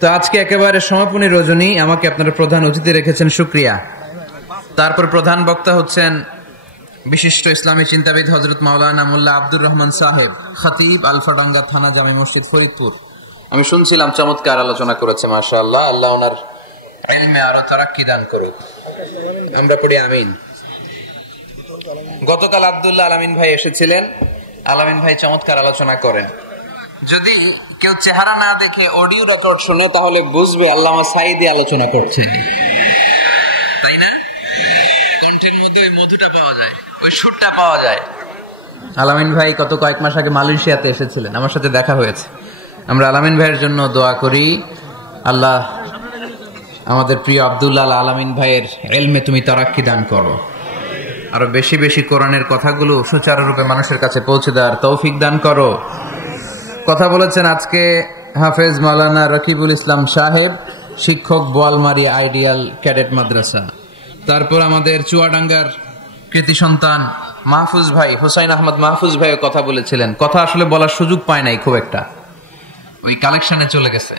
তো আজকে একেবারে সমাপনী রজনী, আমাকে আপনারা প্রধান অতিথি রেখেছেন, শুকরিয়া। তারপর প্রধান বক্তা হচ্ছেন বিশিষ্ট ইসলামী চিন্তাবিদ হযরত মাওলানা মোল্লা আব্দুর রহমান সাহেব, খতিব, আলফাডাঙ্গা থানা, জামে মসজিদ, ফরিদপুর। আমি শুনছিলাম চমৎকার আলোচনা করেছে, মাশাআল্লাহ। আল্লাহ ওনার ইলমে আরো তারাক্কি দান করুক, আমরা পড়ি আমিন। গতকাল আব্দুল্লাহ আলামিন ভাই এসেছিলেন। আলামিন ভাই চমৎকার আলোচনা করেন। যদি কেউ চেহারা না দেখে অডিও রেকর্ড শুনে তাহলে বুঝবে আল্লামা সাঈদী আলোচনা করছেন, তাই না? কণ্ঠের মধ্যে ওই মধুটা পাওয়া যায়, ওই সুরটা পাওয়া যায়। আলামিন ভাই গত কয়েক মাস আগে মালয়েশিয়াতে এসেছিলেন, আমার সাথে দেখা হয়েছে। আমরা আলামিন ভাইয়ের জন্য দোয়া করি, আল্লাহ আমাদের প্রিয় আব্দুল্লাহ আলামিন ভাইয়ের ইলমে তুমি তারাক্কি দান করো, আরো বেশি বেশি কোরআনের কথাগুলো সুচারুরূপে মানুষের কাছে পৌঁছে দেওয়ার তৌফিক দান করো। কথা বলেছেন আজকে হাফেজ মাওলানা রকিবুল ইসলাম সাহেব, শিক্ষক, বোয়ালমারি আইডিয়াল ক্যাডেট মাদ্রাসা। তারপর আমাদের চুয়াডাঙ্গার কৃতি সন্তান মাহফুজ ভাই, হুসাইন আহমদ মাহফুজ ভাইও কথা বলেছিলেন। কথা আসলে বলার সুযোগ পায় নাই খুব একটা, ওই কালেকশনে চলে গেছে।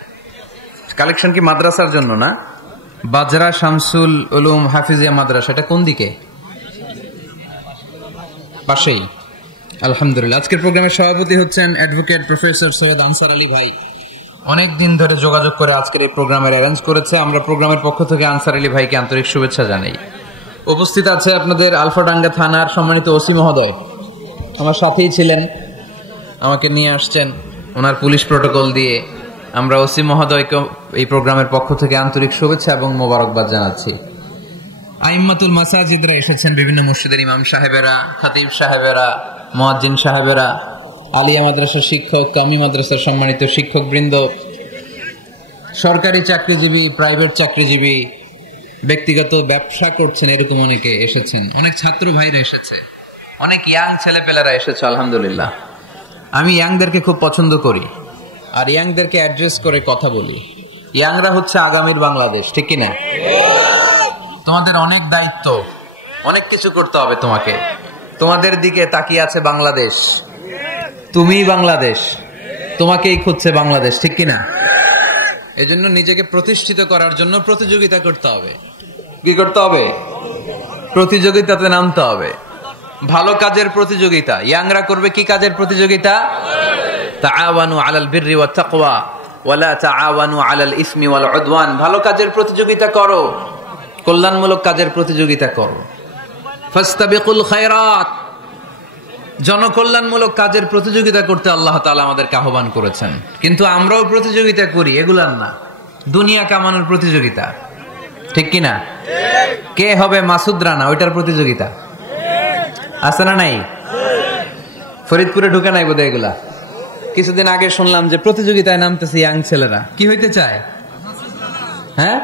কালেকশন কি মাদ্রাসার জন্য না? বাজরা শামসুল উলুম হাফিজিয়া মাদ্রাসা, এটা কোন দিকে? পাশেই। আলহামদুলিল্লাহ। আজকের প্রোগ্রামের সভাপতি হচ্ছেন advocate professor Syed answer Ali ভাই। অনেক দিন ধরে যোগাযোগ করে আজকের এই প্রোগ্রামের অ্যারেঞ্জ করেছে। আমরা প্রোগ্রামের পক্ষ থেকে আনসার আলী ভাইকে আন্তরিক শুভেচ্ছা জানাই। উপস্থিত আছে আপনাদের আলফাডাঙ্গা থানার সম্মানিত ওসি মহোদয়, আমার সাথেই ছিলেন, আমাকে নিয়ে আসছেন ওনার পুলিশ প্রটোকল দিয়ে। আমরা ওসি মহোদয়কে এই প্রোগ্রামের পক্ষ থেকে আন্তরিক শুভেচ্ছা এবং মোবারকবাদ জানাচ্ছি। আইম্মাতুল মাসাজিদরা এসেছেন, বিভিন্ন মসজিদের ইমাম সাহেবেরা, খতিব সাহেবেরা, মুয়াজ্জিন সাহেবেরা, আলিয়া মাদ্রাসার শিক্ষক, কামি মাদ্রাসার সম্মানিত শিক্ষক বৃন্দ, সরকারি চাকরিজীবী, প্রাইভেট চাকরিজীবী, ব্যক্তিগত ব্যবসা করছেন এরকম অনেকে এসেছেন, অনেক ছাত্র ভাইরা এসেছে, অনেক ইয়াং ছেলেপেলেরা এসেছে। আলহামদুলিল্লাহ। আমি ইয়াংদেরকে খুব পছন্দ করি আর ইয়াংদেরকে অ্যাড্রেস করে কথা বলি। ইয়াংরা হচ্ছে আগামীর বাংলাদেশ, ঠিক কিনা? তোমাদের অনেক দায়িত্ব, অনেক কিছু করতে হবে তোমাকে। তোমাদের দিকে তাকিয়ে আছে বাংলাদেশ, তুমি বাংলাদেশ, তোমাকেই খুঁজছে বাংলাদেশ, ঠিক কিনা? এজন্য নিজেকে প্রতিষ্ঠিত করার জন্য প্রতিযোগিতা করতে হবে। কি করতে হবে? প্রতিযোগিতাতে নামতে হবে, ভালো কাজের প্রতিযোগিতা। ইয়াংরা করবে কি কাজের প্রতিযোগিতা? তাআওয়ানু আলাল বিররি ওয়াত তাকওয়া ওয়ালা তাআওয়ানু আলাল ইসমি ওয়াল উদওয়ান। ভালো কাজের প্রতিযোগিতা করো, কল্যাণমূলক কাজের প্রতিযোগিতা করো। ফাস্তাবিকুল খায়রাত, জনকল্যাণমূলক কাজের প্রতিযোগিতা করতে আল্লাহ তাআলা আমাদেরকে আহ্বান করেছেন। কিন্তু আমরাও প্রতিযোগিতা করি, এগুলার না, দুনিয়া কামানোর প্রতিযোগিতা, ঠিক কিনা? কে হবে মাসুদ রানা, ওইটার প্রতিযোগিতা আছে না নাই? ফরিদপুরে ঢুকে নাই বোধহয় এগুলা। কিছুদিন আগে শুনলাম যে প্রতিযোগিতায় নামতেছে ইয়াং ছেলেরা, কি হইতে চায়? হ্যাঁ,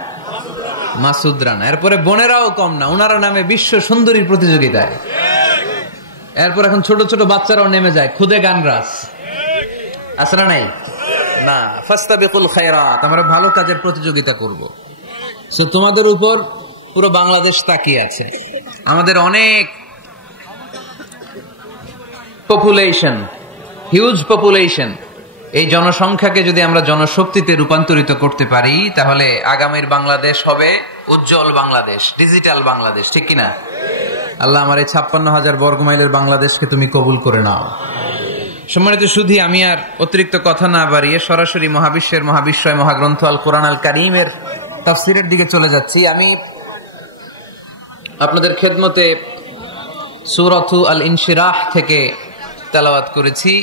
মাসুদ রানা। এরপরে বোনেরাও কম না, ওনারা নামে বিশ্ব সুন্দরীর প্রতিযোগিতায়। এরপর এখন ছোট ছোট বাচ্চারাও নেমে যায় খুদে গান রাস, আছে না নাই? না, ফাস্তাবিকুল খায়রাত, আমরা ভালো কাজের প্রতিযোগিতা করব। সো তোমাদের উপর পুরো বাংলাদেশ তাকিয়ে আছে। আমাদের অনেক পপুলেশন, হিউজ পপুলেশন। এই জনসংখ্যাকে যদি আমরা জনশক্তিতে রূপান্তরিত করতে পারি তাহলে আগামীর বাংলাদেশ হবে উজ্জ্বল বাংলাদেশ, ডিজিটাল বাংলাদেশ, ঠিক কিনা? আল্লাহ আমার এই 56,000 বর্গমাইলের বাংলাদেশকে তুমি কবুল করে নাও। সম্মানিত সুধী, আমি আর অতিরিক্ত কথা না বাড়িয়ে সরাসরি মহাবিশ্বের মহাবিশ্বয় মহাগ্রন্থ আল কোরআন আল কারীমের তাফসীরের দিকে চলে যাচ্ছি। আমি আপনাদের খেদমতে সূরাতু আল ইনশিরাহ থেকে তেলাওয়াত করেছি।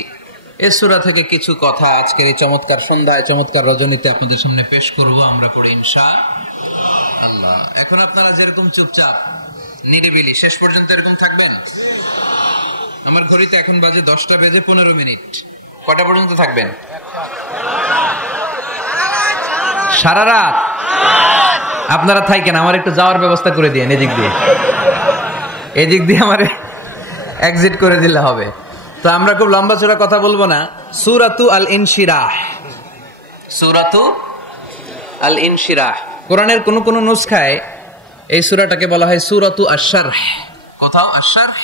এই সূরা থেকে কিছু কথা আজকের এই চমৎকার সন্ধ্যায়, চমৎকার রজনীতে আপনাদের সামনে পেশ করব। আমরা পড়ি ইনশাআল্লাহ। এখন আপনারা যেরকম চুপচাপ নিরিবিলি শেষ পর্যন্ত এরকম থাকবেন। আমার ঘড়িতে এখন বাজে 10টা বেজে 15 মিনিট। কয়টা পর্যন্ত থাকবেন? সারা রাত। আপনারা থাকেন, আমার একটু যাওয়ার ব্যবস্থা করে দিয়েন এদিক দিয়ে আমার এক্সিট করে দিলে হবে। তো আমরা খুব লম্বা চড়া কথা বলবো না। সূরাতু আল ইনশিরাহ, সূরাতু আল ইনশিরাহ। কোরআনের কোন কোন নুসখায় এই সূরাটাকে বলা হয় সূরাতু আশ-শারহ, কোথাও আশ-শারহ,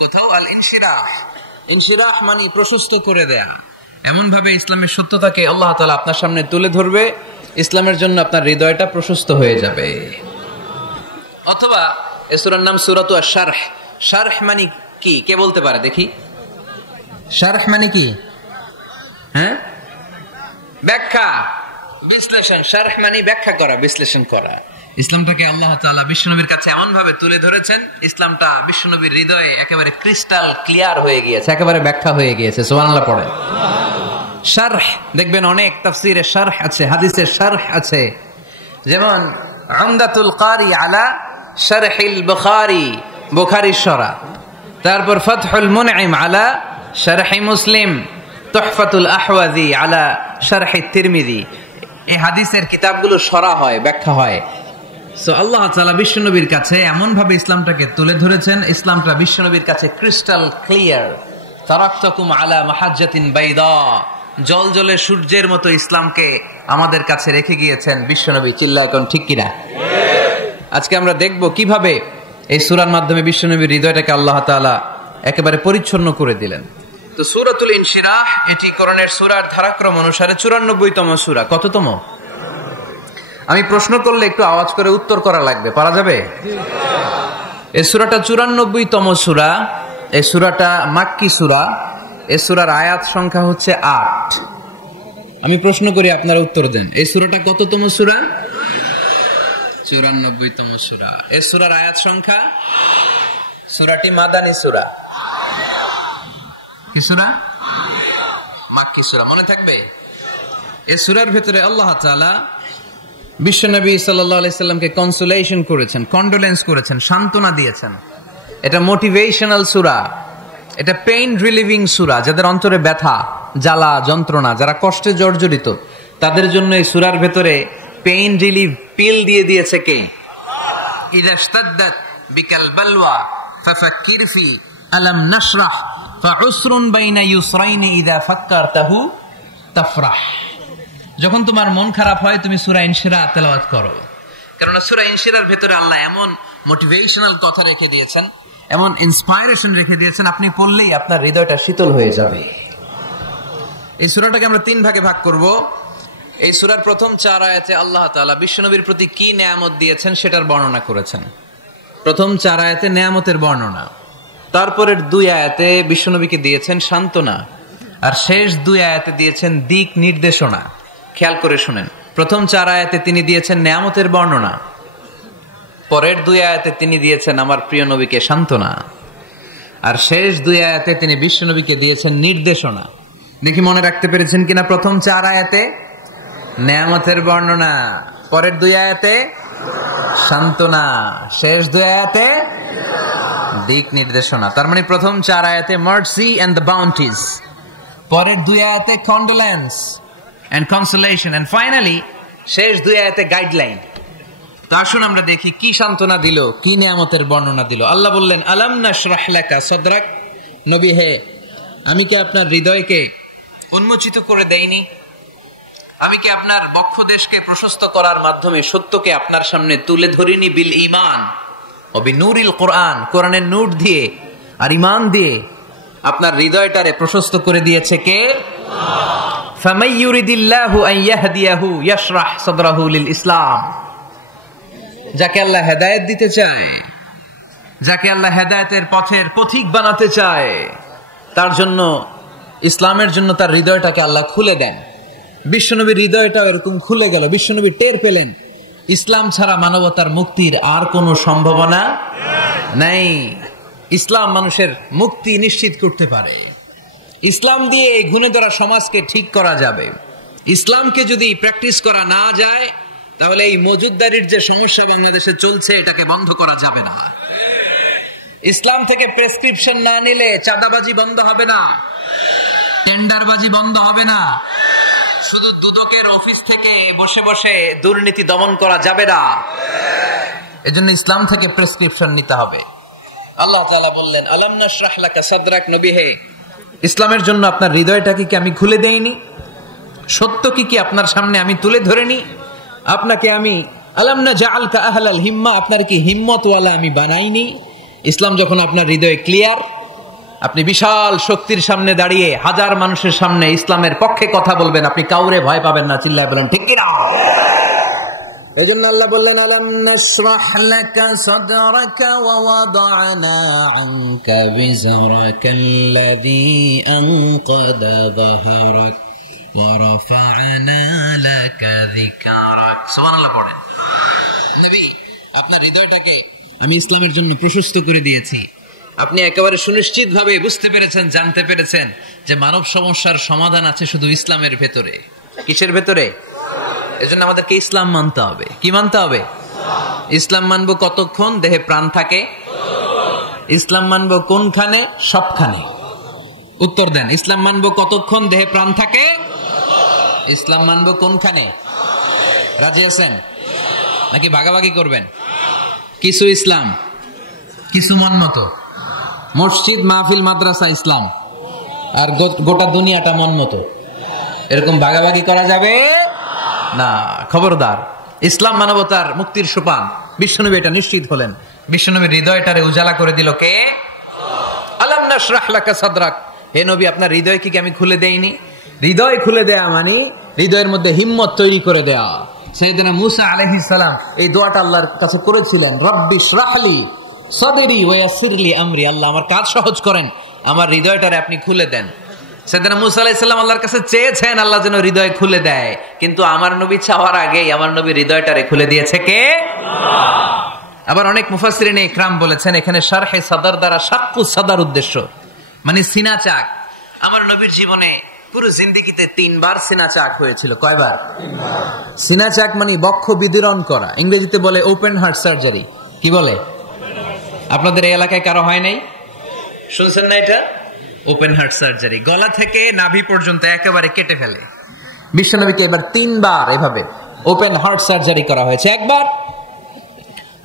কোথাও আল ইনশিরাহ। ইনশিরাহ মানে প্রশস্ত করে দেয়া। এমন ভাবে ইসলামের সত্যতাকে আল্লাহ তাআলা আপনার সামনে তুলে ধরবে ইসলামের জন্য আপনার হৃদয়টা প্রশস্ত হয়ে যাবে। অথবা এই সূরার নাম সূরাতু আশ-শারহ। শারহ মানে কি, কে বলতে পারে দেখি? শারহ মানে কি? হ্যাঁ, ব্যাখ্যা, বিশ্লেষণ। শারহ মানে ব্যাখ্যা করা, বিশ্লেষণ করা। ইসলামটাকে আল্লাহ তাআলা বিশ্বনবীর কাছে এমন ভাবে তুলে ধরেছেন, ইসলামটা বিশ্বনবীর হৃদয়ে একেবারে ক্রিস্টাল ক্লিয়ার হয়ে গিয়েছে, একেবারে ব্যাখ্যা হয়ে গিয়েছে। সুবহানাল্লাহ পড়ে। শারহ দেখবেন অনেক তাফসীরে শারহ আছে, হাদিসে শারহ আছে। যেমন উমদাতুল কারি আলা শারহিল বুখারী, বুখারীর শরহ। তারপর ফাতহুল মুনঈম আলা শারহি মুসলিম, তুহফাতুল আহওয়াজি আলা শারহি তিরমিজি। এই হাদিসের কিতাবগুলো শরহ হয়, ব্যাখ্যা হয়। সো আল্লাহ তাআলা বিশ্বনবীর কাছে এমন ভাবে ইসলামটাকে তুলে ধরেছেন, ইসলামটা বিশ্বনবীর কাছে ক্রিস্টাল ক্লিয়ার। তারাকতুকুম আলা মাহাজ্জাতিন বাইদা, জলজলে সূর্যের মতো ইসলামকে আমাদের কাছে রেখে গিয়েছেন বিশ্বনবী। চিল্লায় কোন ঠিক কিনা? আজকে আমরা দেখব কিভাবে এই সূরার মাধ্যমে বিশ্বনবীর হৃদয়টাকে আল্লাহ তাআলা একেবারে পরিচ্ছন্ন করে দিলেন। তো সূরাতুল ইনশিরাহ এটি কোরআনের সূরার ধারাক্রম অনুসারে 94তম সূরা। কততম? আমি প্রশ্ন করলে একটু আওয়াজ করে উত্তর করা লাগবে, পারা যাবে? এই সূরাটা 94তম সূরা। এই সূরাটা মাক্কি সূরা। এই সূরার আয়াত সংখ্যা হচ্ছে 8। আমি প্রশ্ন করি, আপনারা উত্তর দেন। এই সূরাটা কততম সূরা? 94তম সূরা। এই সূরার আয়াত সংখ্যা? সূরাটি মাদানী সূরা। কি সূরা? মাক্কি সূরা। মনে থাকবে? এই সূরার ভিতরে আল্লাহ তাআলা বিশ্বনবী সাল্লাল্লাহু আলাইহি সাল্লামকে কনসোলেশন করেছেন, কন্ডোলেন্স করেছেন, সান্ত্বনা দিয়েছেন। এটা মোটিভেশনাল সূরা, এটা পেইন রিলিভিং সূরা। যাদের অন্তরে ব্যথা, জ্বালা, যন্ত্রণা, যারা কষ্টে জর্জরিত, তাদের জন্য এই সূরার ভেতরে পেইন রিলিভ পিল দিয়ে দিয়েছে কে? ইযা ইশতাদ্দাত বিকাল বালওয়া ফাফাক্কির ফি আলাম নাশরাহ ফাউসরুন বাইনা ইউসরাইনি ইযা ফাক্কারতাহু তাফরাহ। যখন তোমার মন খারাপ হয়, তুমি সূরা ইনশিরাহ তেলাওয়াত করো। কারণ সূরা ইনশিরাহর ভেতরে আল্লাহ এমন মোটিভেশনাল কথা রেখে দিয়েছেন, এমন ইন্সপায়ারেশন রেখে দিয়েছেন, আপনি পড়লেই আপনার হৃদয়টা শীতল হয়ে যাবে। এই সূরাটাকে আমরা 3 ভাগে ভাগ করব। এই সূরার প্রথম 4 আয়াতে আল্লাহ তাআলা বিশ্বনবীর প্রতি কি নেয়ামত দিয়েছেন সেটার বর্ণনা করেছেন। প্রথম 4 আয়াতে নেয়ামতের বর্ণনা। তারপরের 2 আয়াতে বিশ্বনবীকে দিয়েছেন সান্ত্বনা, আর শেষ 2 আয়াতে দিয়েছেন দিক নির্দেশনা। খেয়াল করে শুনেন, প্রথম 4 আয়াতে তিনি দিয়েছেন নেয়ামতের বর্ণনা, পরের 2 আয়াতে তিনি দিয়েছেন আমার প্রিয় নবীকে সান্ত্বনা, আর শেষ 2 আয়াতে তিনি বিশ্বনবীকে দিয়েছেন নির্দেশনা। দেখি মনে রাখতে পেরেছেন কিনা? প্রথম 4 আয়াতে নেয়ামতের বর্ণনা, পরের 2 আয়াতে সান্ত্বনা, শেষ 2 আয়াতে দিক নির্দেশনা। তার মানে প্রথম 4 আয়াতে মার্সি এন্ড দ্য বাউন্টিজ, পরের 2 আয়াতে condolence and consolation, and finally শেষ 2 আয়াতে গাইডলাইন। তো আসুন আমরা দেখি কি সান্ত্বনা দিল, কি নিয়ামতের বর্ণনা দিল। আল্লাহ বললেন, আলাম নাশরাহ লাকা সাদরাক, নবী হে, আমি কি আপনার হৃদয়কে উন্মোচিত করে দেইনি? আমি কি আপনার বক্ষদেশকে প্রশস্ত করার মাধ্যমে সত্যকে আপনার সামনে তুলে ধরিনি? বিল ঈমান ও বিনূরিল কোরআন, কোরআনের নূর দিয়ে আর ঈমান দিয়ে আপনার হৃদয়টারে প্রশস্ত করে দিয়েছে কে? ফামাই ইউরিদিল্লাহু আন ইয়াহদিয়াহু ইয়াশরাহ সাদরাহু লিল ইসলাম। যাকে আল্লাহ হেদায়েত দিতে চায়, যাকে আল্লাহ হেদায়েতের পথের পথিক বানাতে চায়, তার জন্য, ইসলামের জন্য তার হৃদয়টাকে আল্লাহ খুলে দেন। বিশ্বনবীর হৃদয়টাও এরকম খুলে গেল। বিশ্বনবী টের পেলেন ইসলাম ছাড়া মানবতার মুক্তির আর কোনো সম্ভাবনা নাই। ইসলাম মানুষের মুক্তি নিশ্চিত করতে পারে। ইসলাম দিয়ে ঘুণে ধরা সমাজকে ঠিক করা যাবে। ইসলামকে যদি প্র্যাকটিস করা না যায়, তাহলে এই মজুদদারির যে সমস্যা বাংলাদেশে চলছে, এটাকে বন্ধ করা যাবে না। ইসলাম থেকে প্রেসক্রিপশন না নিলে চাঁদাবাজি বন্ধ হবে না, টেন্ডারবাজি বন্ধ হবে না, শুধু দুদকের অফিস থেকে বসে বসে দুর্নীতি দমন করা যাবে না। এজন্য ইসলাম থেকে প্রেসক্রিপশন নিতে হবে। আল্লাহ তাআলা বললেন, আলাম নাশরাহ লাকা সাদরাক, নবী হে, ইসলামের জন্য আপনার হৃদয়টাকে কি আমি খুলে দেইনি? সত্য কি আপনার সামনে আমি তুলে ধরিনি? আপনাকে আমি আলাম নাজআলকা আহলাল হিম্মা, আপনার কি হিম্মতওয়ালা আমি বানাইনি? ইসলাম যখন আপনার হৃদয়ে ক্লিয়ার, আপনি বিশাল শক্তির সামনে দাঁড়িয়ে হাজার মানুষের সামনে ইসলামের পক্ষে কথা বলবেন, আপনি কাউরে ভয় পাবেন না। চিল্লায় বলেন ঠিক কিনা? এজন্য আল্লাহ বললেন আলাম নাশরাহ লাকা সাদরাকা ওয়া ওয়াদা'না আনকা বিজরাকাল্লাযী আনকাদা যাহরাক ওয়া রাফা'না লাকা যিকরাক। সুবহানাল্লাহ পড়েন। নবী, আপনার হৃদয়টাকে আমি ইসলামের জন্য প্রশস্ত করে দিয়েছি। আপনি একেবারে সুনিশ্চিতভাবে বুঝতে পেরেছেন, জানতে পেরেছেন যে মানব সমস্যার সমাধান আছে শুধু ইসলামের ভেতরে। কিসের ভেতরে? এজন্য আমাদেরকে ইসলাম মানতে হবে। কি মানতে হবে? ইসলাম মানবো কতক্ষণ দেহে প্রাণ থাকে? ইসলাম মানবো কোনখানে? সবখানে। উত্তর দেন। ইসলাম মানবো কতক্ষণ দেহে প্রাণ থাকে? ইসলাম মানবো কোনখানে? রাজি আছেন নাকি ভাগাভাগি করবেন? কিছু ইসলাম, কিছু মন মতো। মসজিদ, মাহফিল, মাদ্রাসা ইসলাম, আর গোটা দুনিয়াটা মন মতো। এরকম ভাগাভাগি করা যাবে না। খবরদার। ইসলাম মানবতার মুক্তির সোপান। বিশ্বনবী এটা নিশ্চিত হলেন। বিশ্বনবীর হৃদয়টারে উজালা করে দিল কে? আলাম নাশরাহ লাকা সাদরাক। হে নবী, আপনার হৃদয় কি আমি খুলে দেইনি? হৃদয় খুলে দেয়া মানে হৃদয়ের মধ্যে হিম্মত তৈরি করে দেয়া। সাইয়েদনা মূসা আলাইহিস সালাম এই দোয়াটা আল্লাহর কাছে করেছিলেন, রব্বি শরাহলি সাদরি ওয়া ইয়াসসিরলি আমরি। আল্লাহ, আমার কাজ সহজ করেন, আমার হৃদয়টারে আপনি খুলে দেন। সাইয়েদনা মূসা আলাইহিস সালাম আল্লাহর কাছে চেয়েছেন আল্লাহ যেন হৃদয় খুলে দেয়, কিন্তু আমার নবী চাওয়ার আগেই আমার নবী হৃদয়টারে খুলে দিয়েছে কে? আল্লাহ। আবার অনেক মুফাসসিরিনে ইকরাম বলেছেন এখানে শারহে সাদর দ্বারা শাক্কু সাদর উদ্দেশ্য, মানে সিনা চাক। আমার নবীর জীবনে পুরো জিন্দেগিতে 3 বার সিনা চাক হয়েছিল। কয়বার? সিনা চাক মানে বক্ষ বিদীর্ণ করা, ইংরেজিতে বলে ওপেন হার্ট সার্জারি। কি বলে? আপনাদের এই এলাকায় কারো হয় নাই? শুনছেন না এটা? ওপেন হার্ট সার্জারি, গলা থেকে নাভি পর্যন্ত একেবারে কেটে ফেলে। বিশ্বনবীকে এবার 3 বার এভাবে ওপেন হার্ট সার্জারি করা হয়েছে। একবার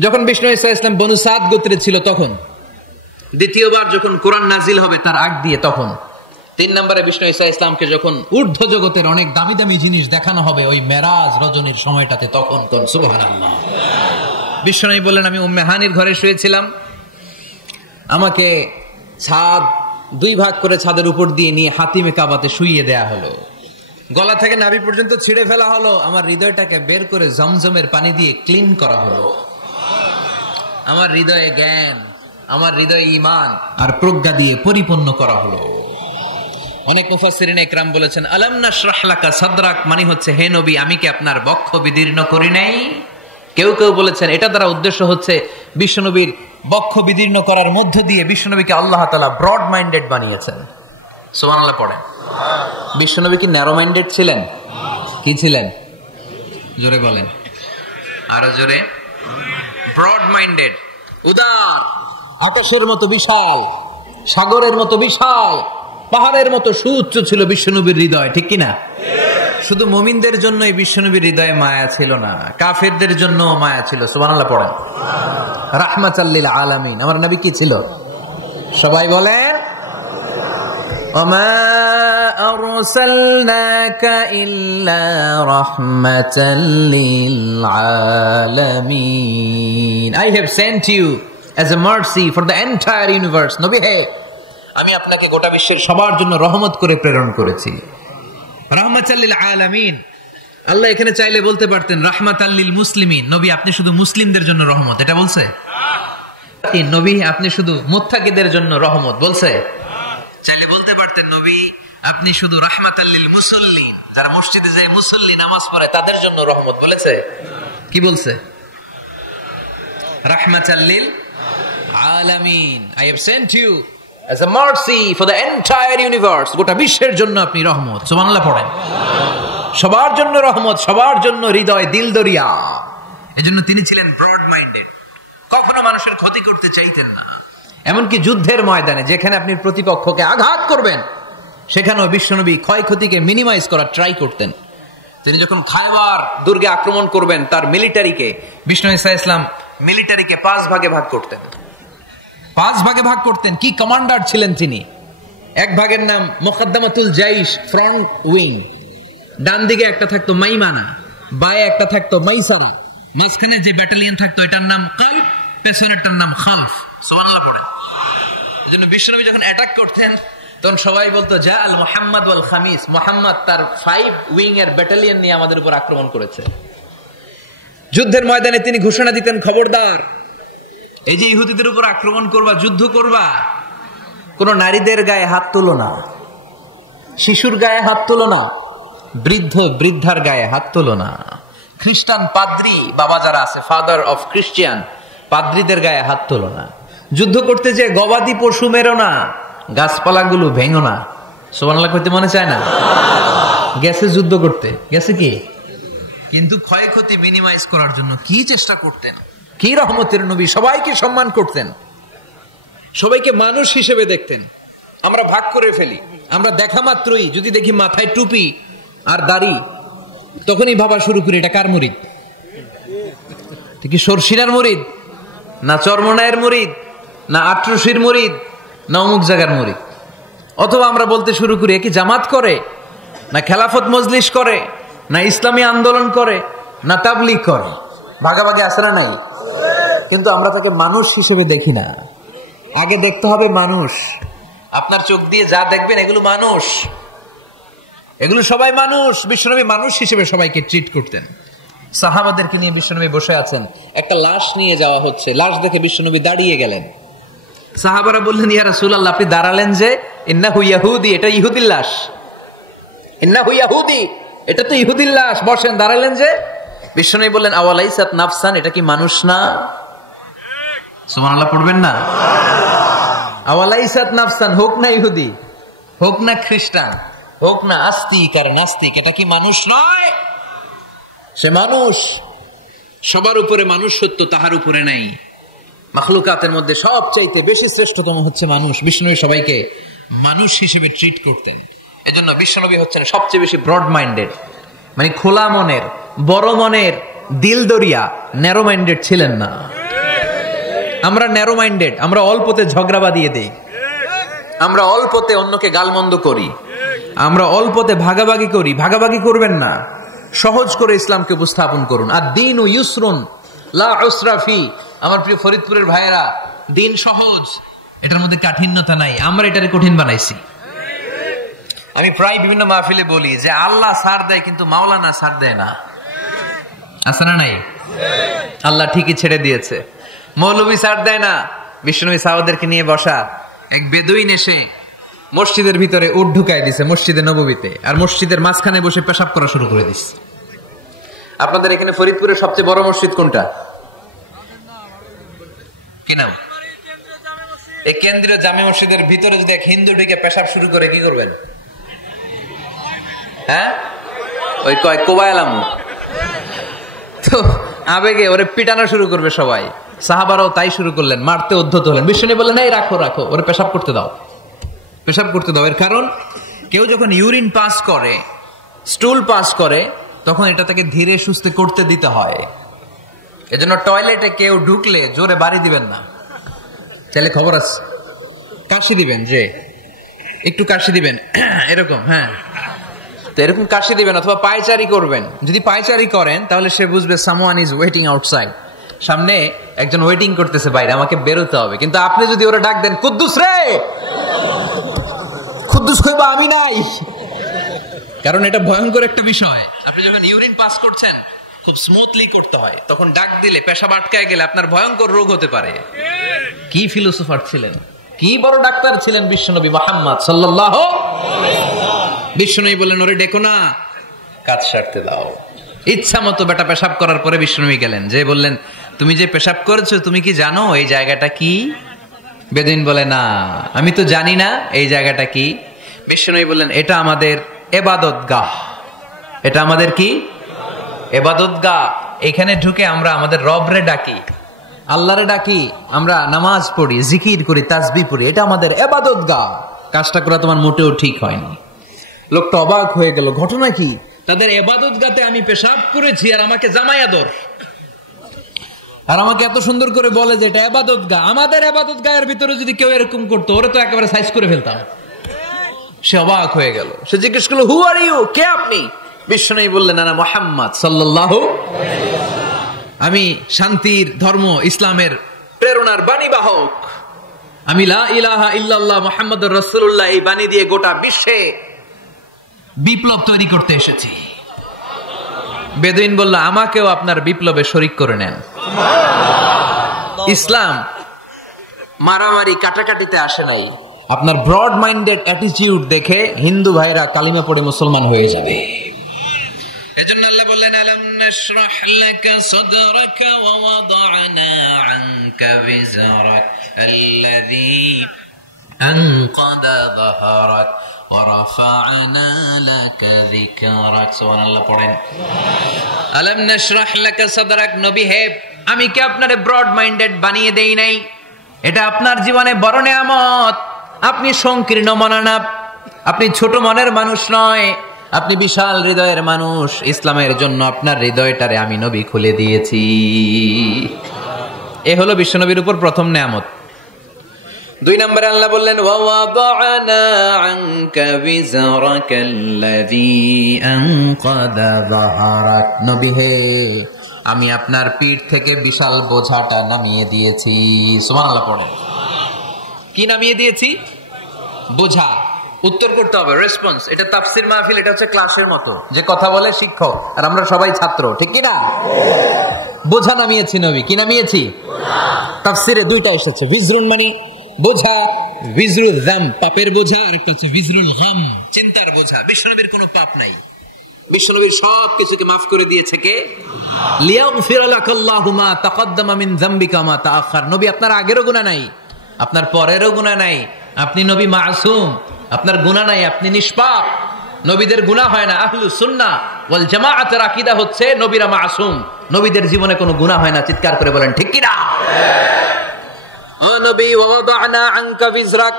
যখন বিষ্ণু ঈসা ইসলাম বনু সাদ গোত্রে ছিল তখন, দ্বিতীয়বার যখন কোরআন নাজিল হবে তার আগ দিয়ে তখন, 3 নম্বরে বিষ্ণু ঈসা ইসলামকে যখন ঊর্ধ্ব জগতের অনেক দামি দামি জিনিস দেখানো হবে ওই মেরাজ রজনীর সময়টাতে, তখন কোন সুবহানাল্লাহ। বিশ্বনবী বললেন, আমি উম্মে হানির ঘরে শুয়েছিলাম, আমাকে ছাদ 2 ভাগ করে ছাদের উপর দিয়ে নিয়ে হাতিমে কাবাতে শুইয়ে দেয়া হলো, গলা থেকে নাভি পর্যন্ত ছিঁড়ে ফেলা হলো, আমার হৃদয়টাকে বের করে জমজমের পানি দিয়ে ক্লিন করা হলো, আমার হৃদয়ে জ্ঞান, আমার হৃদয়ে ঈমান আর প্রজ্ঞা দিয়ে পরিপূর্ণ করা হলো। অনেক মুফাসসিরিনে ইকরাম বলেছেন আলাম নাশরাহ লাকা সাদরাক মানে হচ্ছে, হে নবী, আমি কি আপনার বক্ষ বিদীর্ণ করি নাই? কেউ কেউ বলেছেন এটা দ্বারা উদ্দেশ্য হচ্ছে বিশ্বনবীর বক্ষ বিদীর্ণ করার মধ্য দিয়ে বিশ্বনবীকে আল্লাহ তাআলা ব্রড মাইন্ডেড বানিয়েছেন। সুবহানাল্লাহ পড়েন। বিশ্বনবী কি ন্যারো মাইন্ডেড ছিলেন? কি ছিলেন? জোরে বলেন, আরো জোরে। ব্রড মাইন্ডেড, উদার, আকাশের মতো বিশাল, সাগরের মতো বিশাল, পাহাড়ের মতো সুউচ্চ ছিল বিশ্বনবীর হৃদয়। ঠিক কিনা? শুধু মুমিনদের জন্যই বিশ্বনবীর হৃদয়ে মায়া ছিল না, কাফেরদের জন্য মায়া ছিল। সুবহানাল্লাহ পড়েন। রাহমাতাল লিল আলামিন। আমার নবী কি ছিল? সবাই বলেন, ওমা আরসালনাকা ইল্লা রাহমাতাল লিল আলামিন। I have sent you as a mercy for the entire universe. নবী হে, আমি আপনাকে গোটা বিশ্বের সবার জন্য রহমত করে প্রেরণ করেছি। রাহমাতাল লিল আলামিন। আল্লাহ এখানে চাইলে বলতে পারতেন রাহমাতাল লিল মুসলিমিন, নবী আপনি শুধু মুসলিমদের জন্য রহমত, এটা বলছে? নবী আপনি শুধু মুত্তাকিদের জন্য রহমত, বলছে? চাইলে বলতে পারতেন নবী আপনি শুধু রাহমাতাল লিল মুসাল্লিন, যারা মসজিদে যায় মুসল্লি নামাজ পড়ে তাদের জন্য রহমত, বলেছে? কি বলছে? রাহমাতাল লিল আলামিন। I have sent you as a mercy for the entire universe. গোটা বিশ্বের জন্য আপনি রহমত। সুবহানাল্লাহ পড়েন। সবার জন্য রহমত, সবার জন্য হৃদয় দিল দরিয়া। এজন্য তিনি ছিলেন ব্রড মাইন্ডেড, কখনো মানুষের ক্ষতি করতে চাইতেন না। এমনকি যুদ্ধের ময়দানে যেখানে আপনি প্রতিপক্ষকে আঘাত করবেন সেখানেও বিশ্বনবী ক্ষয়ক্ষতিকে মিনিমাইজ করার ট্রাই করতেন। তিনি যখন খায়বার দুর্গে আক্রমণ করবেন তার মিলিটারিকে, বিষ্ণু ঈসা ইসলাম মিলিটারিকে 5 ভাগে ভাগ করতেন। 5 ভাগে ভাগ করতেন। কি কমান্ডার ছিলেন তিনি! এক ভাগের নাম মুকদ্দমাতুল জাইশ, ফ্রন্ট উইং। ডান দিকে একটা থাকতো মাইমানা, বায়ে একটা থাকতো মাইসারা, মাঝখানে যে ব্যাটালিয়ন থাকতো এটার নাম কালব, পেছনেরটার নাম খালফ। সুবহানাল্লাহ পড়েন। এজন্য বিশ্বনবী যখন অ্যাটাক করতেন তখন সবাই বলতো যা আল মুহাম্মদ ওয়াল খামিস, মুহাম্মদ তার 5 উইং এর ব্যাটালিয়ন নিয়ে আমাদের উপর আক্রমণ করেছে। যুদ্ধের ময়দানে তিনি ঘোষণা দিতেন, খবরদার, এই যে ইহুদিদের উপর আক্রমণ করবা, যুদ্ধ করবা, কোন নারীদের গায়ে হাত তুলো না, শিশুর গায়ে হাত তুলো না, বৃদ্ধার গায়ে হাত তুলো না, খ্রিস্টান পাদ্রী বাবা যারা আছে, ফাদার অফ খ্রিস্টিয়ান, পাদ্রীদের গায়ে হাত তুলো না, যুদ্ধ করতে যে গবাদি পশু মেরো না, গাছপালাগুলো ভেঙো না। সুবহানাল্লাহ কইতে মনে চায় না? গেছে যুদ্ধ করতে, গেছে কি, কিন্তু ক্ষয়ক্ষতি মিনিমাইজ করার জন্য কি চেষ্টা করতেন, কি রহমতের নবী, সবাইকে সম্মান করতেন, সবাইকে মানুষ হিসেবে দেখতেন। আমরা ভাগ করে ফেলি, আমরা দেখা মাত্রই যদি দেখি মাথায় টুপি আর দাড়ি, তখনই ভাবা শুরু করি এটা কার মুরিদ, কি সরসিনার মুরিদ, না চরমনায়ের মুরিদ, না আটরশির মুরিদ, না অমুক জায়গার মুরিদ। অথবা আমরা বলতে শুরু করি কি জামাত করে, না খেলাফত মজলিস করে, না ইসলামী আন্দোলন করে, না তাবলীগ করে। ভাগাভাগি আছে না নাই? কিন্তু আমরা তাকে মানুষ হিসেবে দেখি না। আগে দেখতে হবে মানুষ। আপনার চোখ দিয়ে যা দেখবেন এগুলো মানুষ, এগুলো সবাই মানুষ। বিশ্বনবী মানুষ হিসেবে সবাইকে ট্রিট করতেন। সাহাবাদেরকে নিয়ে বিশ্বনবী বসে আছেন, একটা লাশ নিয়ে যাওয়া হচ্ছে, লাশ দেখে বিশ্বনবী দাঁড়িয়ে গেলেন। সাহাবারা বললেন, ইয়া রাসূলুল্লাহ, আপনি দাঁড়ালেন যে? ইন্নাহু ইয়াহুদি, এটা ইহুদির লাশ। ইন্নাহু ইয়াহুদি, এটা তো ইহুদির লাশ, বসেন, দাঁড়ালেন যে? বিশ্বনবী বললেন, আওয়ালাইসাত নাফসান, এটা কি মানুষ না? সুবহানাল্লাহ পড়বেন না? আওয়ালাইসাত নাফসান, হোক না ইহুদি, হোক না খ্রিস্টান, হোক না আস্তিক আর নাস্তিক, এটা কি মানুষ নয়? সে মানুষ। সবার উপরে মানুষ সত্য, তাহার উপরে নাই। মাখলুকাতের মধ্যে সবচাইতে বেশি শ্রেষ্ঠতম হচ্ছে মানুষ। বিশ্বনবী সবাইকে মানুষ হিসেবে ট্রিট করতেন। এজন্য বিশ্বনবী হচ্ছেন সবচেয়ে বেশি ব্রড মাইন্ডেড, মানে খোলা মনের, বড় মনের, দিল দরিয়া, ন্যারো মাইন্ডেড ছিলেন না। আমরা ন্যারো মাইন্ডেড, আমরা অল্পতে ঝগড়া বাঁধিয়ে দেই, আমরা অল্পতে অন্যকে গালমন্দ করি, আমরা অল্পতে ভাগাভাগি করি। ভাগাভাগি করবেন না, সহজ করে ইসলামকে উপস্থাপন করুন। আর দিন ও ইউসরুন লা উসরা ফি। আমার প্রিয় ফরিদপুরের ভাইয়েরা, দিন সহজ, এটার মধ্যে কাঠিন্যতা নাই। আমরা এটারে কঠিন বানাইছি। আমি প্রায় বিভিন্ন মাহফিলে বলি যে আল্লাহ ছাড় দেয়, কিন্তু মাওলানা ছাড় দেয় না। আছে না নাই? আল্লাহ ঠিকই ছেড়ে দিয়েছে, মৌলবী ছাড় দেয় না। বিশ্বনবী সাহাবাদেরকে নিয়ে বসা, এক বেদুইন এসে মসজিদের ভিতরে উট ঢুকাই দিছে, মসজিদে নববীতে, আর মসজিদের মাঝখানে বসে পেশাব করা শুরু করে দিচ্ছে। আপনাদের এখানে ফরিদপুরের সবচেয়ে বড় মসজিদ কোনটা? কি নাম? এই কেন্দ্রীয় জামে মসজিদের ভিতরে যদি এক হিন্দু ঢুকে পেশাব শুরু করে, কি করবেন? হ্যাঁ, ওই কয় কোবাইলাম, তো আবেগে ওরে পিটানো শুরু করবে সবাই। সাহাবারাও তাই শুরু করলেন, মারতে উদ্ধত হলেন। বিশ্বনবী বললেন, এই রাখো রাখো, ওরে পেশাব করতে দাও, পেশাব করতে দাও। এর কারণ, কেউ যখন ইউরিন পাস করে, স্টুল পাস করে, তখন এটা তাকে ধীরে সুস্থে করতে দিতে হয়। এজন্য টয়লেটে কেউ ঢুকলে জোরে বাড়ি দিবেন না। চাইলে খবর আছে, কাশি দিবেন, যে একটু কাশি দিবেন এরকম, হ্যাঁ, তো এরকম কাশি দিবেন। অথবা পায়চারি করবেন। যদি পায়চারি করেন তাহলে সে বুঝবে সামওয়ান ইজ ওয়েটিং আউটসাইড, সামনে একজন ওয়েটিং করতেছে বাইরে, আমাকে বেরোতে হবে। কিন্তু আপনি যদি ওরা ডাক দেন, কুদ্দুস রে, কুদ্দুস কইবা আমি নাই, কারণ এটা ভয়ঙ্কর একটা বিষয়। আপনি যখন ইউরিন পাস করছেন, খুব স্মুথলি করতে হয়, তখন ডাক দিলে পেশাব আটকায় গেলে আপনার ভয়ঙ্কর রোগ হতে পারে। কি ফিলোসোফার ছিলেন, কি বড় ডাক্তার ছিলেন বিশ্বনবী মুহাম্মদ সাল্লাল্লাহু আলাইহি ওয়াসাল্লাম। বিশ্বনবী বললেন, ওরে ডেকো না, কাজ সারতে দাও। ইচ্ছা মতো বেটা পেশাব করার পরে বিশ্বনবী গেলেন, যে বললেন, তুমি যে পেশাব করেছো, তুমি কি জানো এই জায়গাটা কি? বেদুইন বলে, না, আমি তো জানি না এই জায়গাটা কি। বিশ্বনবী বললেন, এটা আমাদের ইবাদতগাহ। এটা আমাদের কি? ইবাদতগাহ। এখানে ঢুকে আমরা আমাদের রবরে ডাকি, আল্লাহরে ডাকি, আমরা নামাজ পড়ি, জিকির করি, তাসবিহ পড়ি, এটা আমাদের ইবাদতগাহ। কাজটা করা তোমার মোটেও ঠিক হয়নি। লোকটা অবাক হয়ে গেল, ঘটনা কি? তাদের ইবাদতগাতে আমি পেশাব করেছি, আর আমাকে জামাই আদর, আর আমাকে এত সুন্দর করে বলে যে এটা ইবাদতগাহ। আমাদের ইবাদতগাহের ভিতরে যদি কেউ এরকম করতো, ওরে তো একেবারে সাইজ করে ফেলতাম। সে অবাক হয়ে গেল। সে জিজ্ঞেস করলো, হু আর ইউ, কে আপনি? বিশ্বনবী বললেন, না, মুহাম্মদ সাল্লাল্লাহু আলাইহি ওয়াসাল্লাম, আমি শান্তির ধর্ম, ইসলামের প্রেরণার বাণী বাহক। আমি লা ইলাহা ইল্লাল্লাহ মুহাম্মাদুর রাসূলুল্লাহ, এই বাণী দিয়ে গোটা বিশ্বে বিপ্লব তৈরি করতে এসেছি। বেদুইন বলল, আমাকেও আপনার বিপ্লবে শরিক করে নেন। ইসলাম মারামারি কাটাকাটিতে আসে নাই। আপনার ব্রড মাইন্ডেড অ্যাটিটিউড দেখে হিন্দু ভাইরা কালিমা পড়ে মুসলমান হয়ে যাবে। এজন্য আল্লাহ বললেন, আলাম নাশরাহ লাকা সাদরাকা ওয়া ওয়াদা'না আনকা বিজরাক আল্লাযী আনকাদা যাহরাক ওয়া রাফা'না লাকা যিকরাক। সুবহানাল্লাহ পড়েন। আলাম নাশরাহ লাকা সাদরাক, নবী হে, আমি কি আপনারে ব্রড মাইন্ডেড বানিয়ে দেই নাই? এটা আপনার জীবনে বড় নিয়ামত। আপনি সংকীর্ণ মনা না, আপনি ছোট মনের মানুষ নয়, আপনি বিশাল হৃদয়ের মানুষ। ইসলামের জন্য আপনার হৃদয়টারে আমি নবী খুলে দিয়েছি। এ হলো বিশ্বনবীর উপর প্রথম নিয়ামত। 2 নম্বরে আল্লাহ বললেন, ওয়া ওয়াদা'না আনকা বিজরাকাল্লাযী আনকাদা যাহরাক, নবী হে, আমি আপনার পিঠ থেকে বিশাল বোঝাটা নামিয়ে দিয়েছি। সুবহানাল্লাহ পড়েন। কি নামিয়ে দিয়েছি? বোঝা। উত্তর করতে হবে, রেসপন্স। এটা তাফসীর মাহফিল, এটা হচ্ছে ক্লাসের মতো, যে কথা বলে শিক্ষক আর আমরা সবাই ছাত্র, ঠিক কি না? বোঝা নামিয়েছি নবী। কি নামিয়েছি? তাফসীরে 2টা এসেছে। বিজরুন মানে বোঝা, বিজরুল যাম পাপের বোঝা, আর একটা হচ্ছে বিজরুল গাম চিন্তার বোঝা। বিশ্বনবীর কোনো পাপ নাই, বিশ্বনবীর সব কিছুকে মাফ করে দিয়েছে কে? লিয়াগফিরা লাকাল্লাহু মা তাকদ্দামা মিন যামবিকা মা তাআখার। নবী আপনার আগেরও গুনাহ নাই, আপনার পরেরও গুনাহ নাই। আপনি নবী মাসুম, আপনার গুনাহ নাই, আপনি নিষ্পাপ। নবীদের গুনাহ হয় না। আহলুস সুন্নাহ ওয়াল জামাআতের আকীদা হচ্ছে নবীরা মাসুম, নবীদের জীবনে কোনো গুনাহ হয় না। চিৎকার করে বলেন ঠিক কি না? ও নবী, ওয়া ওয়াদা'না আনকা বিজরাক,